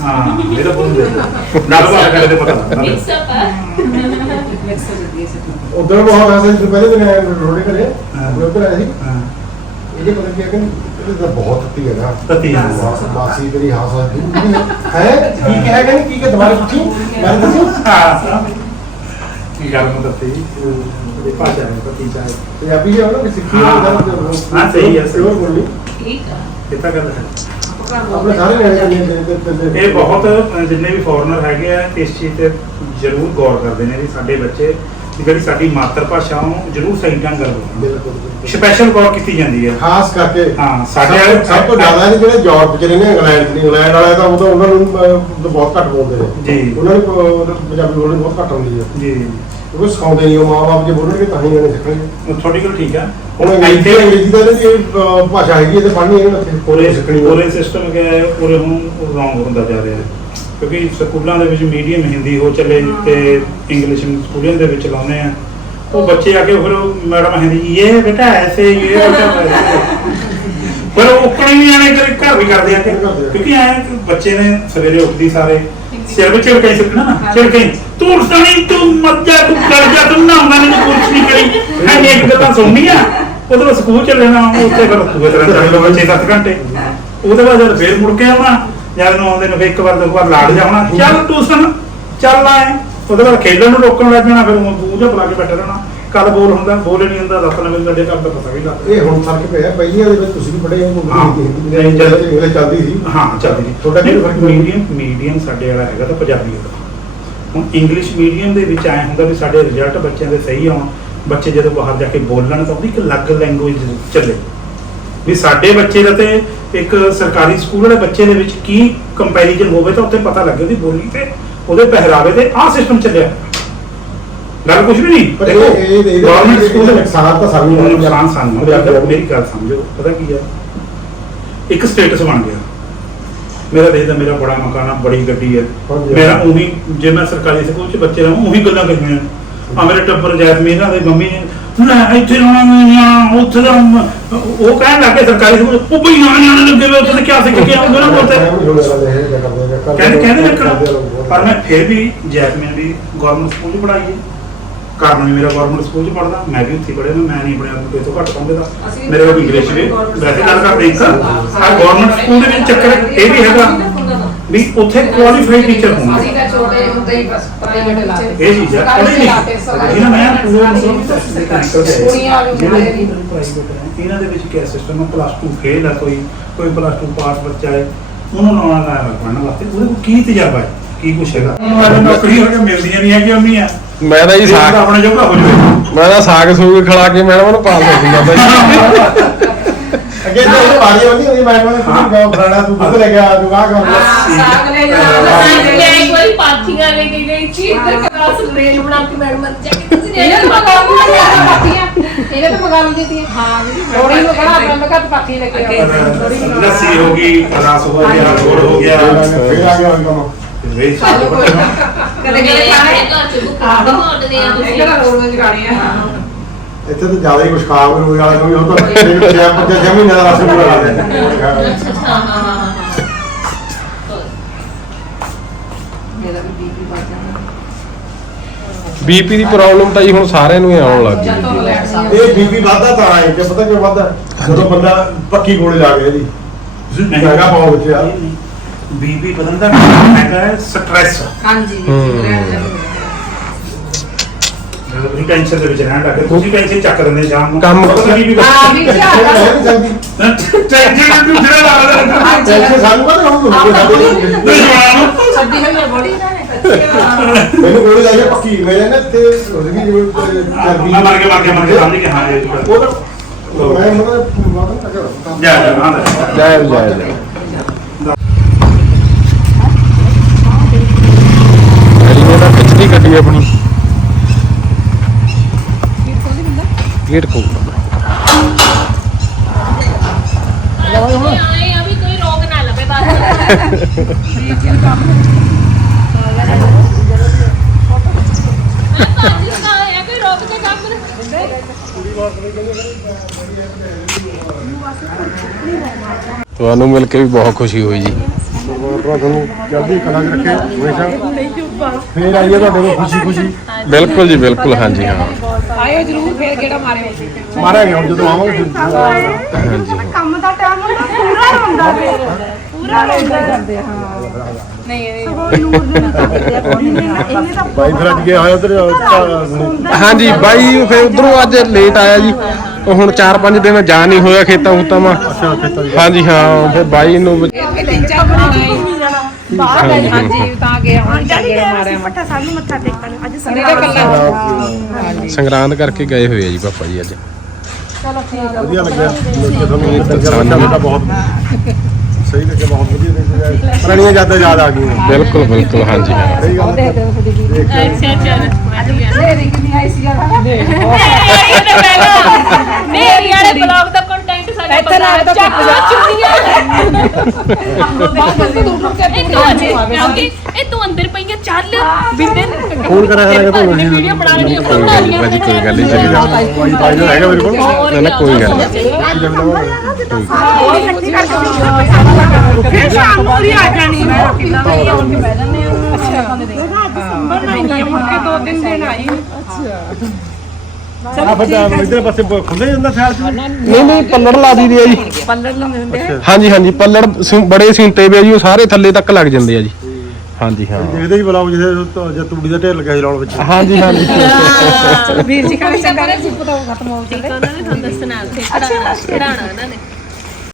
ਹਾਂ ਇਹਦਾ ਬੋਲ ਦੇ ਨਾਲ ਬਾਤ ਕਰਦੇ ਪਤਾ ਲੱਗਦਾ ਮਿਕਸ ਅਪ ਆ ਮਿਕਸ ਹੋ ਜਾਂਦੀ ਹੈ ਸਭ ਉਧਰ ਬਹੁਤ ਹੱਸੇ ਸੀ ਪਹਿਲੇ ਦਿਨ ਆਏ ਰੋੜੇ ਕਰੇ ਹਾਂ। ਉਹ ਉੱਧਰ ਆਏ ਸੀ ਹਾਂ ਇਹਦੇ ਪਤਾ ਕੀ ਹੈ ਕਿ ਇਹ ਤਾਂ ਬਹੁਤ ਤੱਤੀ ਹੈ ਨਾ ਤੱਤੀ ਹੈ। ਮਾਸ- ਮਾਸੀ ਤੇਰੀ ਹਾਸ ਹੈ ਕੀ ਕਿਹਾ ਕਿ ਕੀ ਕਿ ਦੁਬਾਰਾ ਪੁੱਛੀ ਮੈਂ ਦੱਸੂ ਹਾਂ ਕੀ ਗੱਲ ਨੂੰ ਇਹ ਨੂੰ ਆ ਆਪਣੇ ਸਾਰੇ ਨੇ। ਬਹੁਤ ਅ, ਜਿੰਨੇ ਵੀ ਫੋਰਨਰ ਹੈਗੇ ਆ ਇਸ ਚੀਜ਼ ਤੇ ਜ਼ਰੂਰ ਗੌਰ ਕਰਦੇ ਨੇ ਵੀ ਸਾਡੇ ਬੱਚੇ ਵੀ ਜਿਹੜੀ ਸਾਡੀ ਮਾਤਰ ਭਾਸ਼ਾ ਉਹ ਜ਼ਰੂਰ ਸਹੀ ਢੰਗ ਨਾਲ ਬੋਲਣ ਬਿਲਕੁਲ ਸਪੈਸ਼ਲ ਗੌਰ ਕੀਤੀ ਜਾਂਦੀ ਹੈ। ਖਾਸ ਕਰਕੇ ਹਾਂ, ਸਾਡੇ ਸਭ- ਸਭ ਤੋਂ ਜ਼ਿਆਦਾ ਨੇ ਜਿਹੜੇ ਯੂਰਪ ਚ ਰਹਿੰਦੇ ਇੰਗਲੈਂਡ ਚ ਨੇ ਇੰਗਲੈਂਡ ਵਾਲੇ ਤਾਂ ਉਹ ਤਾਂ ਉਹਨਾਂ ਨੂੰ ਅਹ, ਬਹੁਤ ਘੱਟ ਬੋਲਦੇ ਨੇ। ਜੀ। ਉਹਨਾਂ ਨੂੰ ਅਹ, ਪੰਜਾਬੀ ਬੋਲਣੀ ਬਹੁਤ ਘੱਟ ਆਉਂਦੀ ਹੈ। ਜੀ। ਕਿਉਂਕਿ ਸਿਖਾਉਂਦੇ ਨਹੀਂ ਉਹ ਮਾਂ-ਬਾਪ ਜੇ ਬੋਲਣਗੇ ਤਾਂ ਹੀ ਇਹਨੇ ਸਿੱਖਣਗੇ ਉਹ ਤੁਹਾਡੀ ਗੱਲ ਠੀਕ ਆ। ਹੁਣ ਇੱਥੇ ਅੰਗਰੇਜ਼ੀ ਦਾ ਅਹ, ਭਾਸ਼ਾ ਹੈਗੀ ਇਹਦੇ ਪੜ੍ਹਨੀ ਹੈ ਉੱਥੇ ਪੂਰੇ ਸਿੱਖਣੀ ਪੂਰੇ ਸਿਸਟਮ ਕਿ ਹੈ ਪੂਰੇ ਹੁਣ ਰੌਂਗ ਹੁੰਦਾ ਜਾ ਰਿਹਾ। ਹੈ ਕਿਉਂਕਿ ਸਕੂਲਾਂ ਦੇ ਵਿੱਚ ਮੀਡੀਅਮ ਹਿੰਦੀ ਹੋ ਚੱਲੇ ਤੇ ਇੰਗਲਿਸ਼ ਸਕੂਲਾਂ ਦੇ ਵਿੱਚ ਲਾਉਂਦੇ ਆ। ਉਹ ਬੱਚੇ ਆ ਕੇ ਫਿਰ ਮੈਡਮ ਹਿੰਦੀ ਇਹ ਬੇਟਾ ਐਸੇ ਇਹ ਬੇਟਾ ਵੈਸੇ ਪਰ ਉਹ ਉੱਕਣੇ ਵੀ ਆਣੇ ਕਰੇ ਘਰ ਵੀ ਕਰਦੇ ਆ। ਕਿ ਕਿਉਂਕਿ ਐ ਬੱਚੇ ਨੇ ਸਵੇਰੇ ਉੱਠਦੀ ਸਾਰੇ। ਸਿਰ ਵਿੱਚ ਝਿੜਕਾਂ ਹੀ ਸਿੱਖਣਾ ਨਾ ਝਿੜਕਾਂ ਹੀ, ਤੂੰ ਸਣੀ ਤੂੰ ਮਰ ਜਾ ਤੂੰ ਕਰ ਜਾ ਤੂੰ ਨਾ ਮੈਂ ਨੇ ਕੁਛ ਨਹੀਂ ਕਰੀ। ਐ ਇੱਕ ਗੱਲਾਂ ਸੁਣਨੀਆਂ ਉਹਦੇ ਬਾਅਦ ਸਕੂਲ ਚ ਲੈਣਾ ਉੱਥੇ ਫਿਰ ਪੂਰੇ ਤਰ੍ਹਾਂ ਚੱਲ ਲਓ 6-7 ਘੰਟੇ। ਉਹਦੇ ਬਾਅਦ ਜਦ ਫੇਰ ਮੁੜ ਕੇ ਆਉਣਾ ਜਦ ਨੂੰ ਆਉਂਦੇ ਨੂੰ ਫਿਰ ਇੱਕ ਵਾਰ ਦੋ ਵਾਰ ਲਾੜ ਜਾਣਾ ਚੱਲ ਟਿਊਸ਼ਨ ਚੱਲ ਆਏ। ਉਹਦੇ ਬਾਅਦ ਖੇਡਣ ਨੂੰ ਰੋਕਣ ਲੱਗ ਜਾਣਾ ਫਿਰ ਉਹ ਦੂਜਾ ਬੁਲਾ ਕੇ ਬੈਠਾ ਰਹਿਣਾ। ਕੱਲ ਬੋਲ ਹੁੰਦਾ ਬੋਲ ਨਹੀਂ ਹੁੰਦਾ ਦੱਸ ਮੈਨੂੰ ਸਾਡੇ ਕੰਮ ਦਾ ਪਤਾ ਵੀ ਲੱਗ ਇਹ ਹੁਣ ਫ਼ਰਕ ਪਿਆ ਪਹਿਲੀਆਂ ਦੇ ਵਿੱਚ ਤੁਸੀਂ ਵੀ ਪੜ੍ਹੇ ਹੋ ਹਾਂ। ਹਿੰਦੀ ਜਦ ਇੰਗਲਿਸ਼ ਚੱਲਦੀ ਸੀ। ਹਾਂ ਚੱਲਦੀ ਜੀ ਤੁਹਾਡਾ ਕੀ ਫ਼ਰਕ ਪਿਆ? ਮੀਡੀਅਮ ਮੀਡੀਅਮ ਸਾਡੇ ਵਾਲਾ ਹੈਗਾ ਤਾਂ ਪੰਜਾਬੀ ਦਾ ਹੁਣ ਇੰਗਲਿਸ਼ ਮੀਡੀਅਮ ਦੇ ਵਿੱਚ ਆਇਆ ਹੁੰਦਾ ਵੀ ਸਾਡੇ ਰਿਜ਼ਲਟ ਬੱਚਿਆਂ ਦੇ ਸਹੀ ਆਉਣ। ਬੱਚੇ ਜਦੋਂ ਬਾਹਰ ਜਾ ਕੇ ਬੋਲਣ ਤਾਂ ਉਹਦੀ ਇੱਕ ਅਲੱਗ ਲੈਂਗੁਏਜ ਚੱਲੇ। ਵੀ ਸਾਡੇ ਬੱਚੇ ਦਾ ਤੇ ਇੱਕ ਸਰਕਾਰੀ ਸਕੂਲ ਵਾਲੇ ਬੱਚੇ ਦੇ ਵਿੱਚ ਕੀ ਕੰਪੈਰੀਜ਼ਨ ਹੋਵੇ ਤਾਂ ਉੱਥੇ ਪਤਾ ਲੱਗੇ ਵੀ ਬੋਲੀ ਤੇ ਉਹਦੇ ਪਹਿਰਾਵੇ ਤੇ ਆਹ ਸਿਸਟਮ ਚੱਲਿਆ। ਗੱਲ ਕੁਝ ਵੀ ਨਹੀਂ। ਪਰ ਇਹ ਇਹ ਇਹਦੇ ਗਵਰਨਮੈਂਟ ਸਕੂਲ ਦੇ ਨੁਕਸਾਨ ਤਾਂ ਸਾਨੂੰ ਹੁਣ ਨੁਕਸਾਨ ਸਾਨੂੰ ਹੈ। ਮੇਰੀ ਗੱਲ ਸਮਝੋ। ਪਤਾ ਕੀ ਹੈ ਇੱਕ ਸਟੇਟਸ ਬਣ ਗਿਆ। ਮੇਰਾ ਦੇਖਦਾ ਮੇਰਾ ਬੜਾ ਮਕਾਨ ਆ ਬੜੀ ਗੱਡੀ ਹੈ ਹਾਂਜੀ। ਮੇਰਾ ਉਹੀ ਜੇ ਮੈਂ ਸਰਕਾਰੀ ਸਕੂਲ ਚ ਬੱਚੇ ਰਹਾਂ ਉਹੀ ਗੱਲਾਂ ਕਰਨੀਆਂ ਆ ਮੇਰੇ ਟੱਬਰ ਜੈਸਮੀਨ ਇਹਨਾਂ ਦੇ ਮੰਮੀ ਨੇ ਲੈ ਇੱਥੇ ਰਹਿਣਾ ਨਹੀਂ ਆ ਉੱਥੇ ਦਾ ਮ- ਉਹ ਕਹਿਣ ਲੱਗੇ ਸਰਕਾਰੀ ਸਕੂਲ ਉਹ ਬਈ ਨਿਆਣੇ ਨਿਆਣੇ ਲੱਗੇ ਹੋਏ ਉੱਥੇ ਕਿਆ ਸਿੱਖ ਕੇ ਆਉਂਦੇ ਨਾ ਬੋਲਤੇ ਕਹਿੰਦੇ ਕਹਿੰਦੇ ਰੱਖਣਾ। ਪਰ ਮੈਂ ਫਿਰ ਵੀ ਜੈਸਮੀਨ ਵੀ ਗਵਰਨਮੈਂਟ ਸਕੂਲ ਚ ਹੈ। ਕਾਰਨ ਵੀ ਮੇਰਾ ਗਵਰਨਮੈਂਟ ਸਕੂਲ ਚ ਪੜਦਾ ਮੈਂ ਵੀ ਉੱਥੇ ਪੜਿਆ ਮੈਂ ਨਹੀਂ ਪੜਿਆ ਕੋਈ ਤੋਂ ਘੱਟ ਪਾਉਂਦੇ ਦਾ ਅਸੀਂ ਮੇਰੇ ਕੋਲ ਇੰਗਲਿਸ਼ ਵੀ ਵੈਸੇ ਗੱਲ ਕਰਦੇ ਇੱਕ ਆ ਗਵਰਨਮੈਂਟ ਸਕੂਲ ਦੇ ਵਿੱਚ ਚੱਕਰ ਇਹ ਵੀ ਹੈਗਾ ਵੀ ਉੱਥੇ ਕੁਆਲੀਫਾਈਡ ਟੀਚਰ ਅਸੀਂ ਹੋਣਗੇ ਤਾਂ ਛੋਟੇ ਹੁੰਦੇ ਹੀ ਬਸ ਪ੍ਰਾਈਵੇਟ ਲਾਤੇ ਇਹ ਚੀਜ਼ ਹੈ। ਜਿਹਨਾਂ ਮੈਂ ਪੂਰਾ। ਕੁੜੀਆਂ ਨੇ। private ਹੈ, ਇਹਨਾਂ ਦੇ ਵਿੱਚ ਕੀ ਸਿਸਟਮ ਹੈ ਪਲੱਸ 2 ਫੇਲ ਹੈ ਕੋਈ ਕੋਈ ਪਲੱਸ 2 ਪਾਸ ਬੱਚਾ ਹੈ ਉਹਨੂੰ ਨਵਾਂ ਲਾਇਆ ਪੜ੍ਹਨ ਵਾਸਤੇ ਉਹਦੇ ਕੋਲ ਕੀ ਤਜਰਬਾ ਹੈ? ਕੀ ਕੁਛ ਹੈਗਾ? ਉਹਨੂੰ ਨੌਕਰੀ ਹੋ ਕੇ ਮਿਲਦੀਆਂ ਨਹੀਂ ਹੈਗੀਆਂ ਉਹਨੀਆਂ ਮੈਂ ਤਾਂ ਜੀ ਸਾਗ ਆਪਣੇ ਜੋਗਾ ਹੋ ਜਾਵੇ ਮੈਂ ਤਾਂ ਸਾਗ ਸੂਗ ਖਿਲਾ ਕੇ ਮੈਡਮ ਨੂੰ ਪਾਲ ਦਿੰਦੀ ਆ ਬਾਈ ਅੱਗੇ ਤਾਂ ਇਹ ਪਾਣੀ ਵਾਲੀ ਹੁੰਦੀ ਮੈਂ ਕਹਿੰਦਾ ਤੂੰ ਗਾ ਫਰਾਣਾ ਤੂੰ ਦੁੱਧ ਲੈ ਕੇ ਆ ਤੂੰ ਆ ਕਰ ਸਾਗ ਲੈ ਜਾਣਾ ਮੈਂ ਇੱਕ ਵਾਰੀ ਪਾਥੀਆਂ ਲੈ ਕੇ ਗਈ ਸੀ ਇੱਧਰ ਕਲਾਸ ਰੇਲ ਬਣਾ ਕੇ ਮੈਡਮ ਜਾ ਕੇ ਤੁਸੀਂ ਇਹਨੇ ਰੇਲ ਤਾਂ ਬਣਾ ਮਗਾ ਲਿਆ ਪਾਤੀਆਂ ਇਹਨੇ ਤਾਂ ਮਗਾ ਲਈ ਹਾਂ ਥੋੜੀ ਨੂੰ ਕਹਣਾ ਮੈਂ ਮਗਾ ਪਾਤੀ ਲੈ ਕੇ ਆਉਂਦਾ ਲੱਸੀ ਹੋ ਗਈ ਰਸ ਹੋ ਗਿਆ ਗੁੜ ਹੋ ਗਿਆ। ਫਿਰ ਆ ਗਿਆ ਕੰਮ। ਵੇ ਸਾਨੂੰ ਕੋਈ ਕਦੇ ਕਦੇ ਖਾਣੇ ਘਰ ਚ ਬੁੱਕ ਕਰਦੇ ਮੋੜਦੇ ਆ ਤੁਸੀਂ ਕਿਹੜਾ ਰੋਜ਼ ਰੋਜ਼ ਗਾਣੀਆਂ ਇੱਥੇ ਤਾਂ ਜ਼ਿਆਦਾ ਹੀ ਕੁਛ ਖਾਬ ਨੂੰ ਵਾਲਾ ਕੋਈ ਉਹ ਤਾਂ ਛੇ ਪੰਜ ਛੇ ਮਹੀਨੇ ਦਾ ਰਸ ਪੂਰਾ ਲਾ ਦਿੰਦੇ ਅੱਛਾ ਅੱਛਾ ਹਾਂ ਹਾਂ ਹਾਂ ਮੇਰਾ ਵੀ ਬੀਪੀ ਵੱਧ ਜਾਂਦਾ ਬੀਪੀ ਦੀ ਪ੍ਰੋਬਲਮ ਤਾਂ ਜੀ ਹੁਣ ਸਾਰਿਆਂ ਨੂੰ ਹੀ ਆਉਣ ਲੱਗ ਗਈ ਇਹ ਬੀਪੀ ਵੱਧਦਾ ਤਾਂ ਹੈ ਕਿ ਪਤਾ ਕਿਉਂ ਵੱਧਦਾ ਜਦੋਂ ਬੰਦਾ ਪੱਕੀ ਗੋਲੀ ਲਾ ਗਿਆ ਜੀ ਹੈਗਾ ਪਾਉ ਵਿੱਚ ਆ ਬੀਬੀ ਬਦਲਣ ਦਾ ਕਾਰਨ ਹੈਗਾ ਸਟ੍ਰੈਸ ਹਾਂਜੀ ਹੂੰ। ਰਹਿਣ ਜਾਂਦੇ ਜਦੋਂ ਤੁਸੀਂ ਟੈਨਸ਼ਨ ਦੇ ਵਿੱਚ ਰਹਿਣ ਲੱਗੇ ਤੁਸੀਂ ਟੈਨਸ਼ਨ ਚੱਕ ਦਿੰਦੇ ਸ਼ਾਮ ਨੂੰ ਕੰਮ- ਪਤਾ ਨਹੀਂ ਵੀ ਹਾਂ ਵੀ ਟੈਨਸ਼ਨ ਚਾਹ ਨਹੀਂ ਸਕਦੀ ਟੈਨਸ਼ਨ ਨੂੰ ਜਿਹੜਾ ਲਾ ਟੈਨਸ਼ਨ ਸਾਨੂੰ ਪਤਾ ਹੁਣ ਆਪਾਂ ਸਾਡੇ ਦਿੰਦੇ ਸੱਦੀ ਹੋਈ ਹੈ ਬੜੀ ਨਾ ਮੈਨੂੰ ਗੋਲੀ ਲਾਈ ਹੈ ਪੱਕੀ ਮੇਰੇ ਨਾ ਤੇ ਰੋਜ਼ਗੀ ਜਿਵੇਂ ਚਰਬੀ ਮੈਂ ਮਰ ਕੇ ਮਰ ਕੇ ਮਰ ਕੇ ਸਮਝ ਕੇ ਹਾਂ ਇਹ ਗੱਲ। ਉਹ ਤਾਂ ਮੈਂ ਮਤਲਬ ਵਾਦਨ ਤੱਕ ਰੱਖਦਾ ਜਾ ਜਾ ਹਾਂ ਲੈ। ਜੈ ਜੈ ਜੈ ਗੜੀ ਪਿਛਲੀ ਗੱਡੀ ਆਪਣੀ। ਗੇਟ ਖੋਲ ਆਏ ਆ ਵੀ ਕੋਈ ਰੋਗ ਨਾ ਲਵੇ ਬਸ ਕੰਮ ਨਾ ਤੁਹਾਨੂੰ ਮਿਲ ਕੇ ਵੀ ਬਹੁਤ ਖੁਸ਼ੀ ਹੋਈ ਜੀ। ਪਰਮਾਤਮਾ ਤੁਹਾਨੂੰ ਜਲਦੀ ਕਲਾ ਚ ਰੱਖੇ ਹਮੇਸ਼ਾ ਫੇਰ ਆਈਏ ਤੁਹਾਡੇ ਕੋਲ ਖੁਸ਼ੀ ਖੁਸ਼ੀ। ਬਿਲਕੁਲ ਜੀ ਬਿਲਕੁਲ ਹਾਂਜੀ ਹਾਂ। ਆਇਓ ਜਰੂਰ ਫੇਰ ਕਿਹੜਾ ਮਾਰਿਓ ਮਾਰਾਂਗੇ ਹੁਣ ਜਦੋਂ ਆਵਾਂਗੇ ਫਿਰ ਹਾਂਜੀ। ਕੰਮ ਦਾ ਟਾਈਮ ਹੁੰਦਾ ਪੂਰਾ ਫਿਰ ਪੂਰਾ ਕਰਦੇ ਹਾਂ। ਨਹੀਂ ਇਹ ਸਗੋਂ ਨੂਰ ਨੂੰ ਕਰਦੇ ਆ ਕੋਈ ਨਹੀਂ ਇਹਨੇ ਤਾਂ ਬਾਈ ਫਿਰ ਅੱਜ ਗਿਆ ਹੋਇਆ ਉਧਰ ਹਾਂਜੀ ਬਾਈ ਫਿਰ ਉਧਰੋਂ ਅੱਜ ਲੇਟ ਆਇਆ ਜੀ। ਉਹ ਹੁਣ 4-5 ਦਿਨ ਜਾ ਨਹੀਂ ਹੋਇਆ ਖੇਤਾਂ ਖੂਤਾਂ ਮਾ। ਹਾਂਜੀ ਹਾਂ ਫਿਰ ਬਾਈ ਨੂੰ ਬਾਹਰ ਹਾਂਜੀ, ਹਾਂਜੀ ਤਾਂ ਗਿਆ ਹੁਣ ਡੈਡੀ ਚੱਗੇ ਗਏ ਮਾਰਿਆ ਅਸੀਂ ਪੱਠਾ ਸਾਨੂੰ ਮੱਥਾ। ਟੇਕਣ ਅੱਜ ਨਹੀਂ ਤਾਂ ਸੰਗਰਾਂਦ ਸੰਗਰਾਂਦ ਕਰਕੇ ਗਏ ਹੋਏ ਆ ਜੀ ਪਾਪਾ ਜੀ ਅੱਜ। ਵਧੀਆ ਲੱਗਿਆ। ਮਿਲ ਕੇ ਤੁਹਾਨੂੰ ਇੱਕ ਤਾਂ ਤੁਹਾਡਾ ਬਹੁਤ ਸਹੀ ਲੱਗਿਆ ਬਹੁਤ ਵਧੀਆ ਲੱਗਿਆ। ਪੁਰਾਣੀਆਂ ਯਾਦਾਂ ਯਾਦ ਆ ਗਈਆਂ। ਬਿਲਕੁਲ ਬਿਲਕੁਲ ਹਾਂਜੀ ਹਾਂ। ਸਹੀ ਗੱਲ ਹੈ ਅੱਛਾ ਚੱਲ ਵਧੀਆ ਕਿੰਨੀ ਆਈ ਸੀ ਤਾਂ ਕਿਉਂਕਿ ਇਹ ਤੂੰ ਅੰਦਰ ਪਈਆਂ ਚੱਲ ਬਿੰਦੇ ਫੋਨ ਕਰਿਆ ਕਰਾਂਗੇ ਤੁਹਾਨੂੰ ਨੇ ਵੀਡੀਓ ਬਣਾ ਲੈਣੀ ਕੋਈ ਬਣਾ ਲਈਆਂ ਭਾਜੀ ਕੋਈ ਗੱਲ ਨਹੀਂ ਚੱਲੀ ਜਾਓ ਬਾਈ ਦਾ ਹੈਗਾ ਮੇਰੇ ਕੋਲ? ਨਾ ਨਾ ਕੋਈ ਗੱਲ ਨਹੀਂ। ਫਿਰ ਸ਼ਾਮ ਨੂੰ ਵੀ ਆ। ਜਾਣੀ ਮੈਂ ਰੋਟੀ ਲਾ ਕੇ ਆਉਣ ਕੇ ਬਹਿ ਜਾਂਦੇ ਆ ਅੱਛਾ। ਦਸੰਬਰ ਨਹੀਂ ਮੁੜ ਕੇ ਦੋ ਤਿੰਨ ਦਿਨ ਆਈ ਆ ਫਿਰ ਇਧਰ ਪਾਸੇ ਖੁੱਲੇ ਜਾਂਦਾ ਸਾਲ ਚ ਨਹੀਂ ਨਹੀਂ ਪੱਲੜ ਲਾ ਦੀ ਆ ਜੀ। ਪੱਲੜ ਲਾਉਂਦੇ ਹੁੰਦੇ। ਹਾਂਜੀ ਹਾਂਜੀ ਪੱਲੜ ਸਿੰ- ਬੜੇ ਸਿੰਤੇ ਵੇ ਜੀ ਉਹ ਸਾਰੇ ਥੱਲੇ ਤੱਕ ਲੱਗ ਜਾਂਦੇ ਆ ਜੀ। ਹਾਂਜੀ ਹਾਂ। ਦੇਖਦੇ ਹੀ ਬਲਾਉ ਜਿਹਦੇ ਜਦ ਤੂੜੀ ਦਾ ਢੇਰ ਲੱਗਿਆ ਸੀ ਰੌਲ ਵਿੱਚ। ਹਾਂਜੀ ਹਾਂਜੀ। ਵੀਰ ਜੀ ਕਹਿੰਦੇ ਚੰਗਾ। ਨਹੀਂ ਸੀ ਪਤਾ ਖਤਮ ਹੋ ਠੀਕ ਆ ਉਹਨਾਂ ਨੇ ਤੁਹਾਨੂੰ ਦੱਸਣਾ ਉੱਥੇ ਖੜਾਣਾ ਖੜਾਣਾ ਉਹਨਾਂ ਨੇ।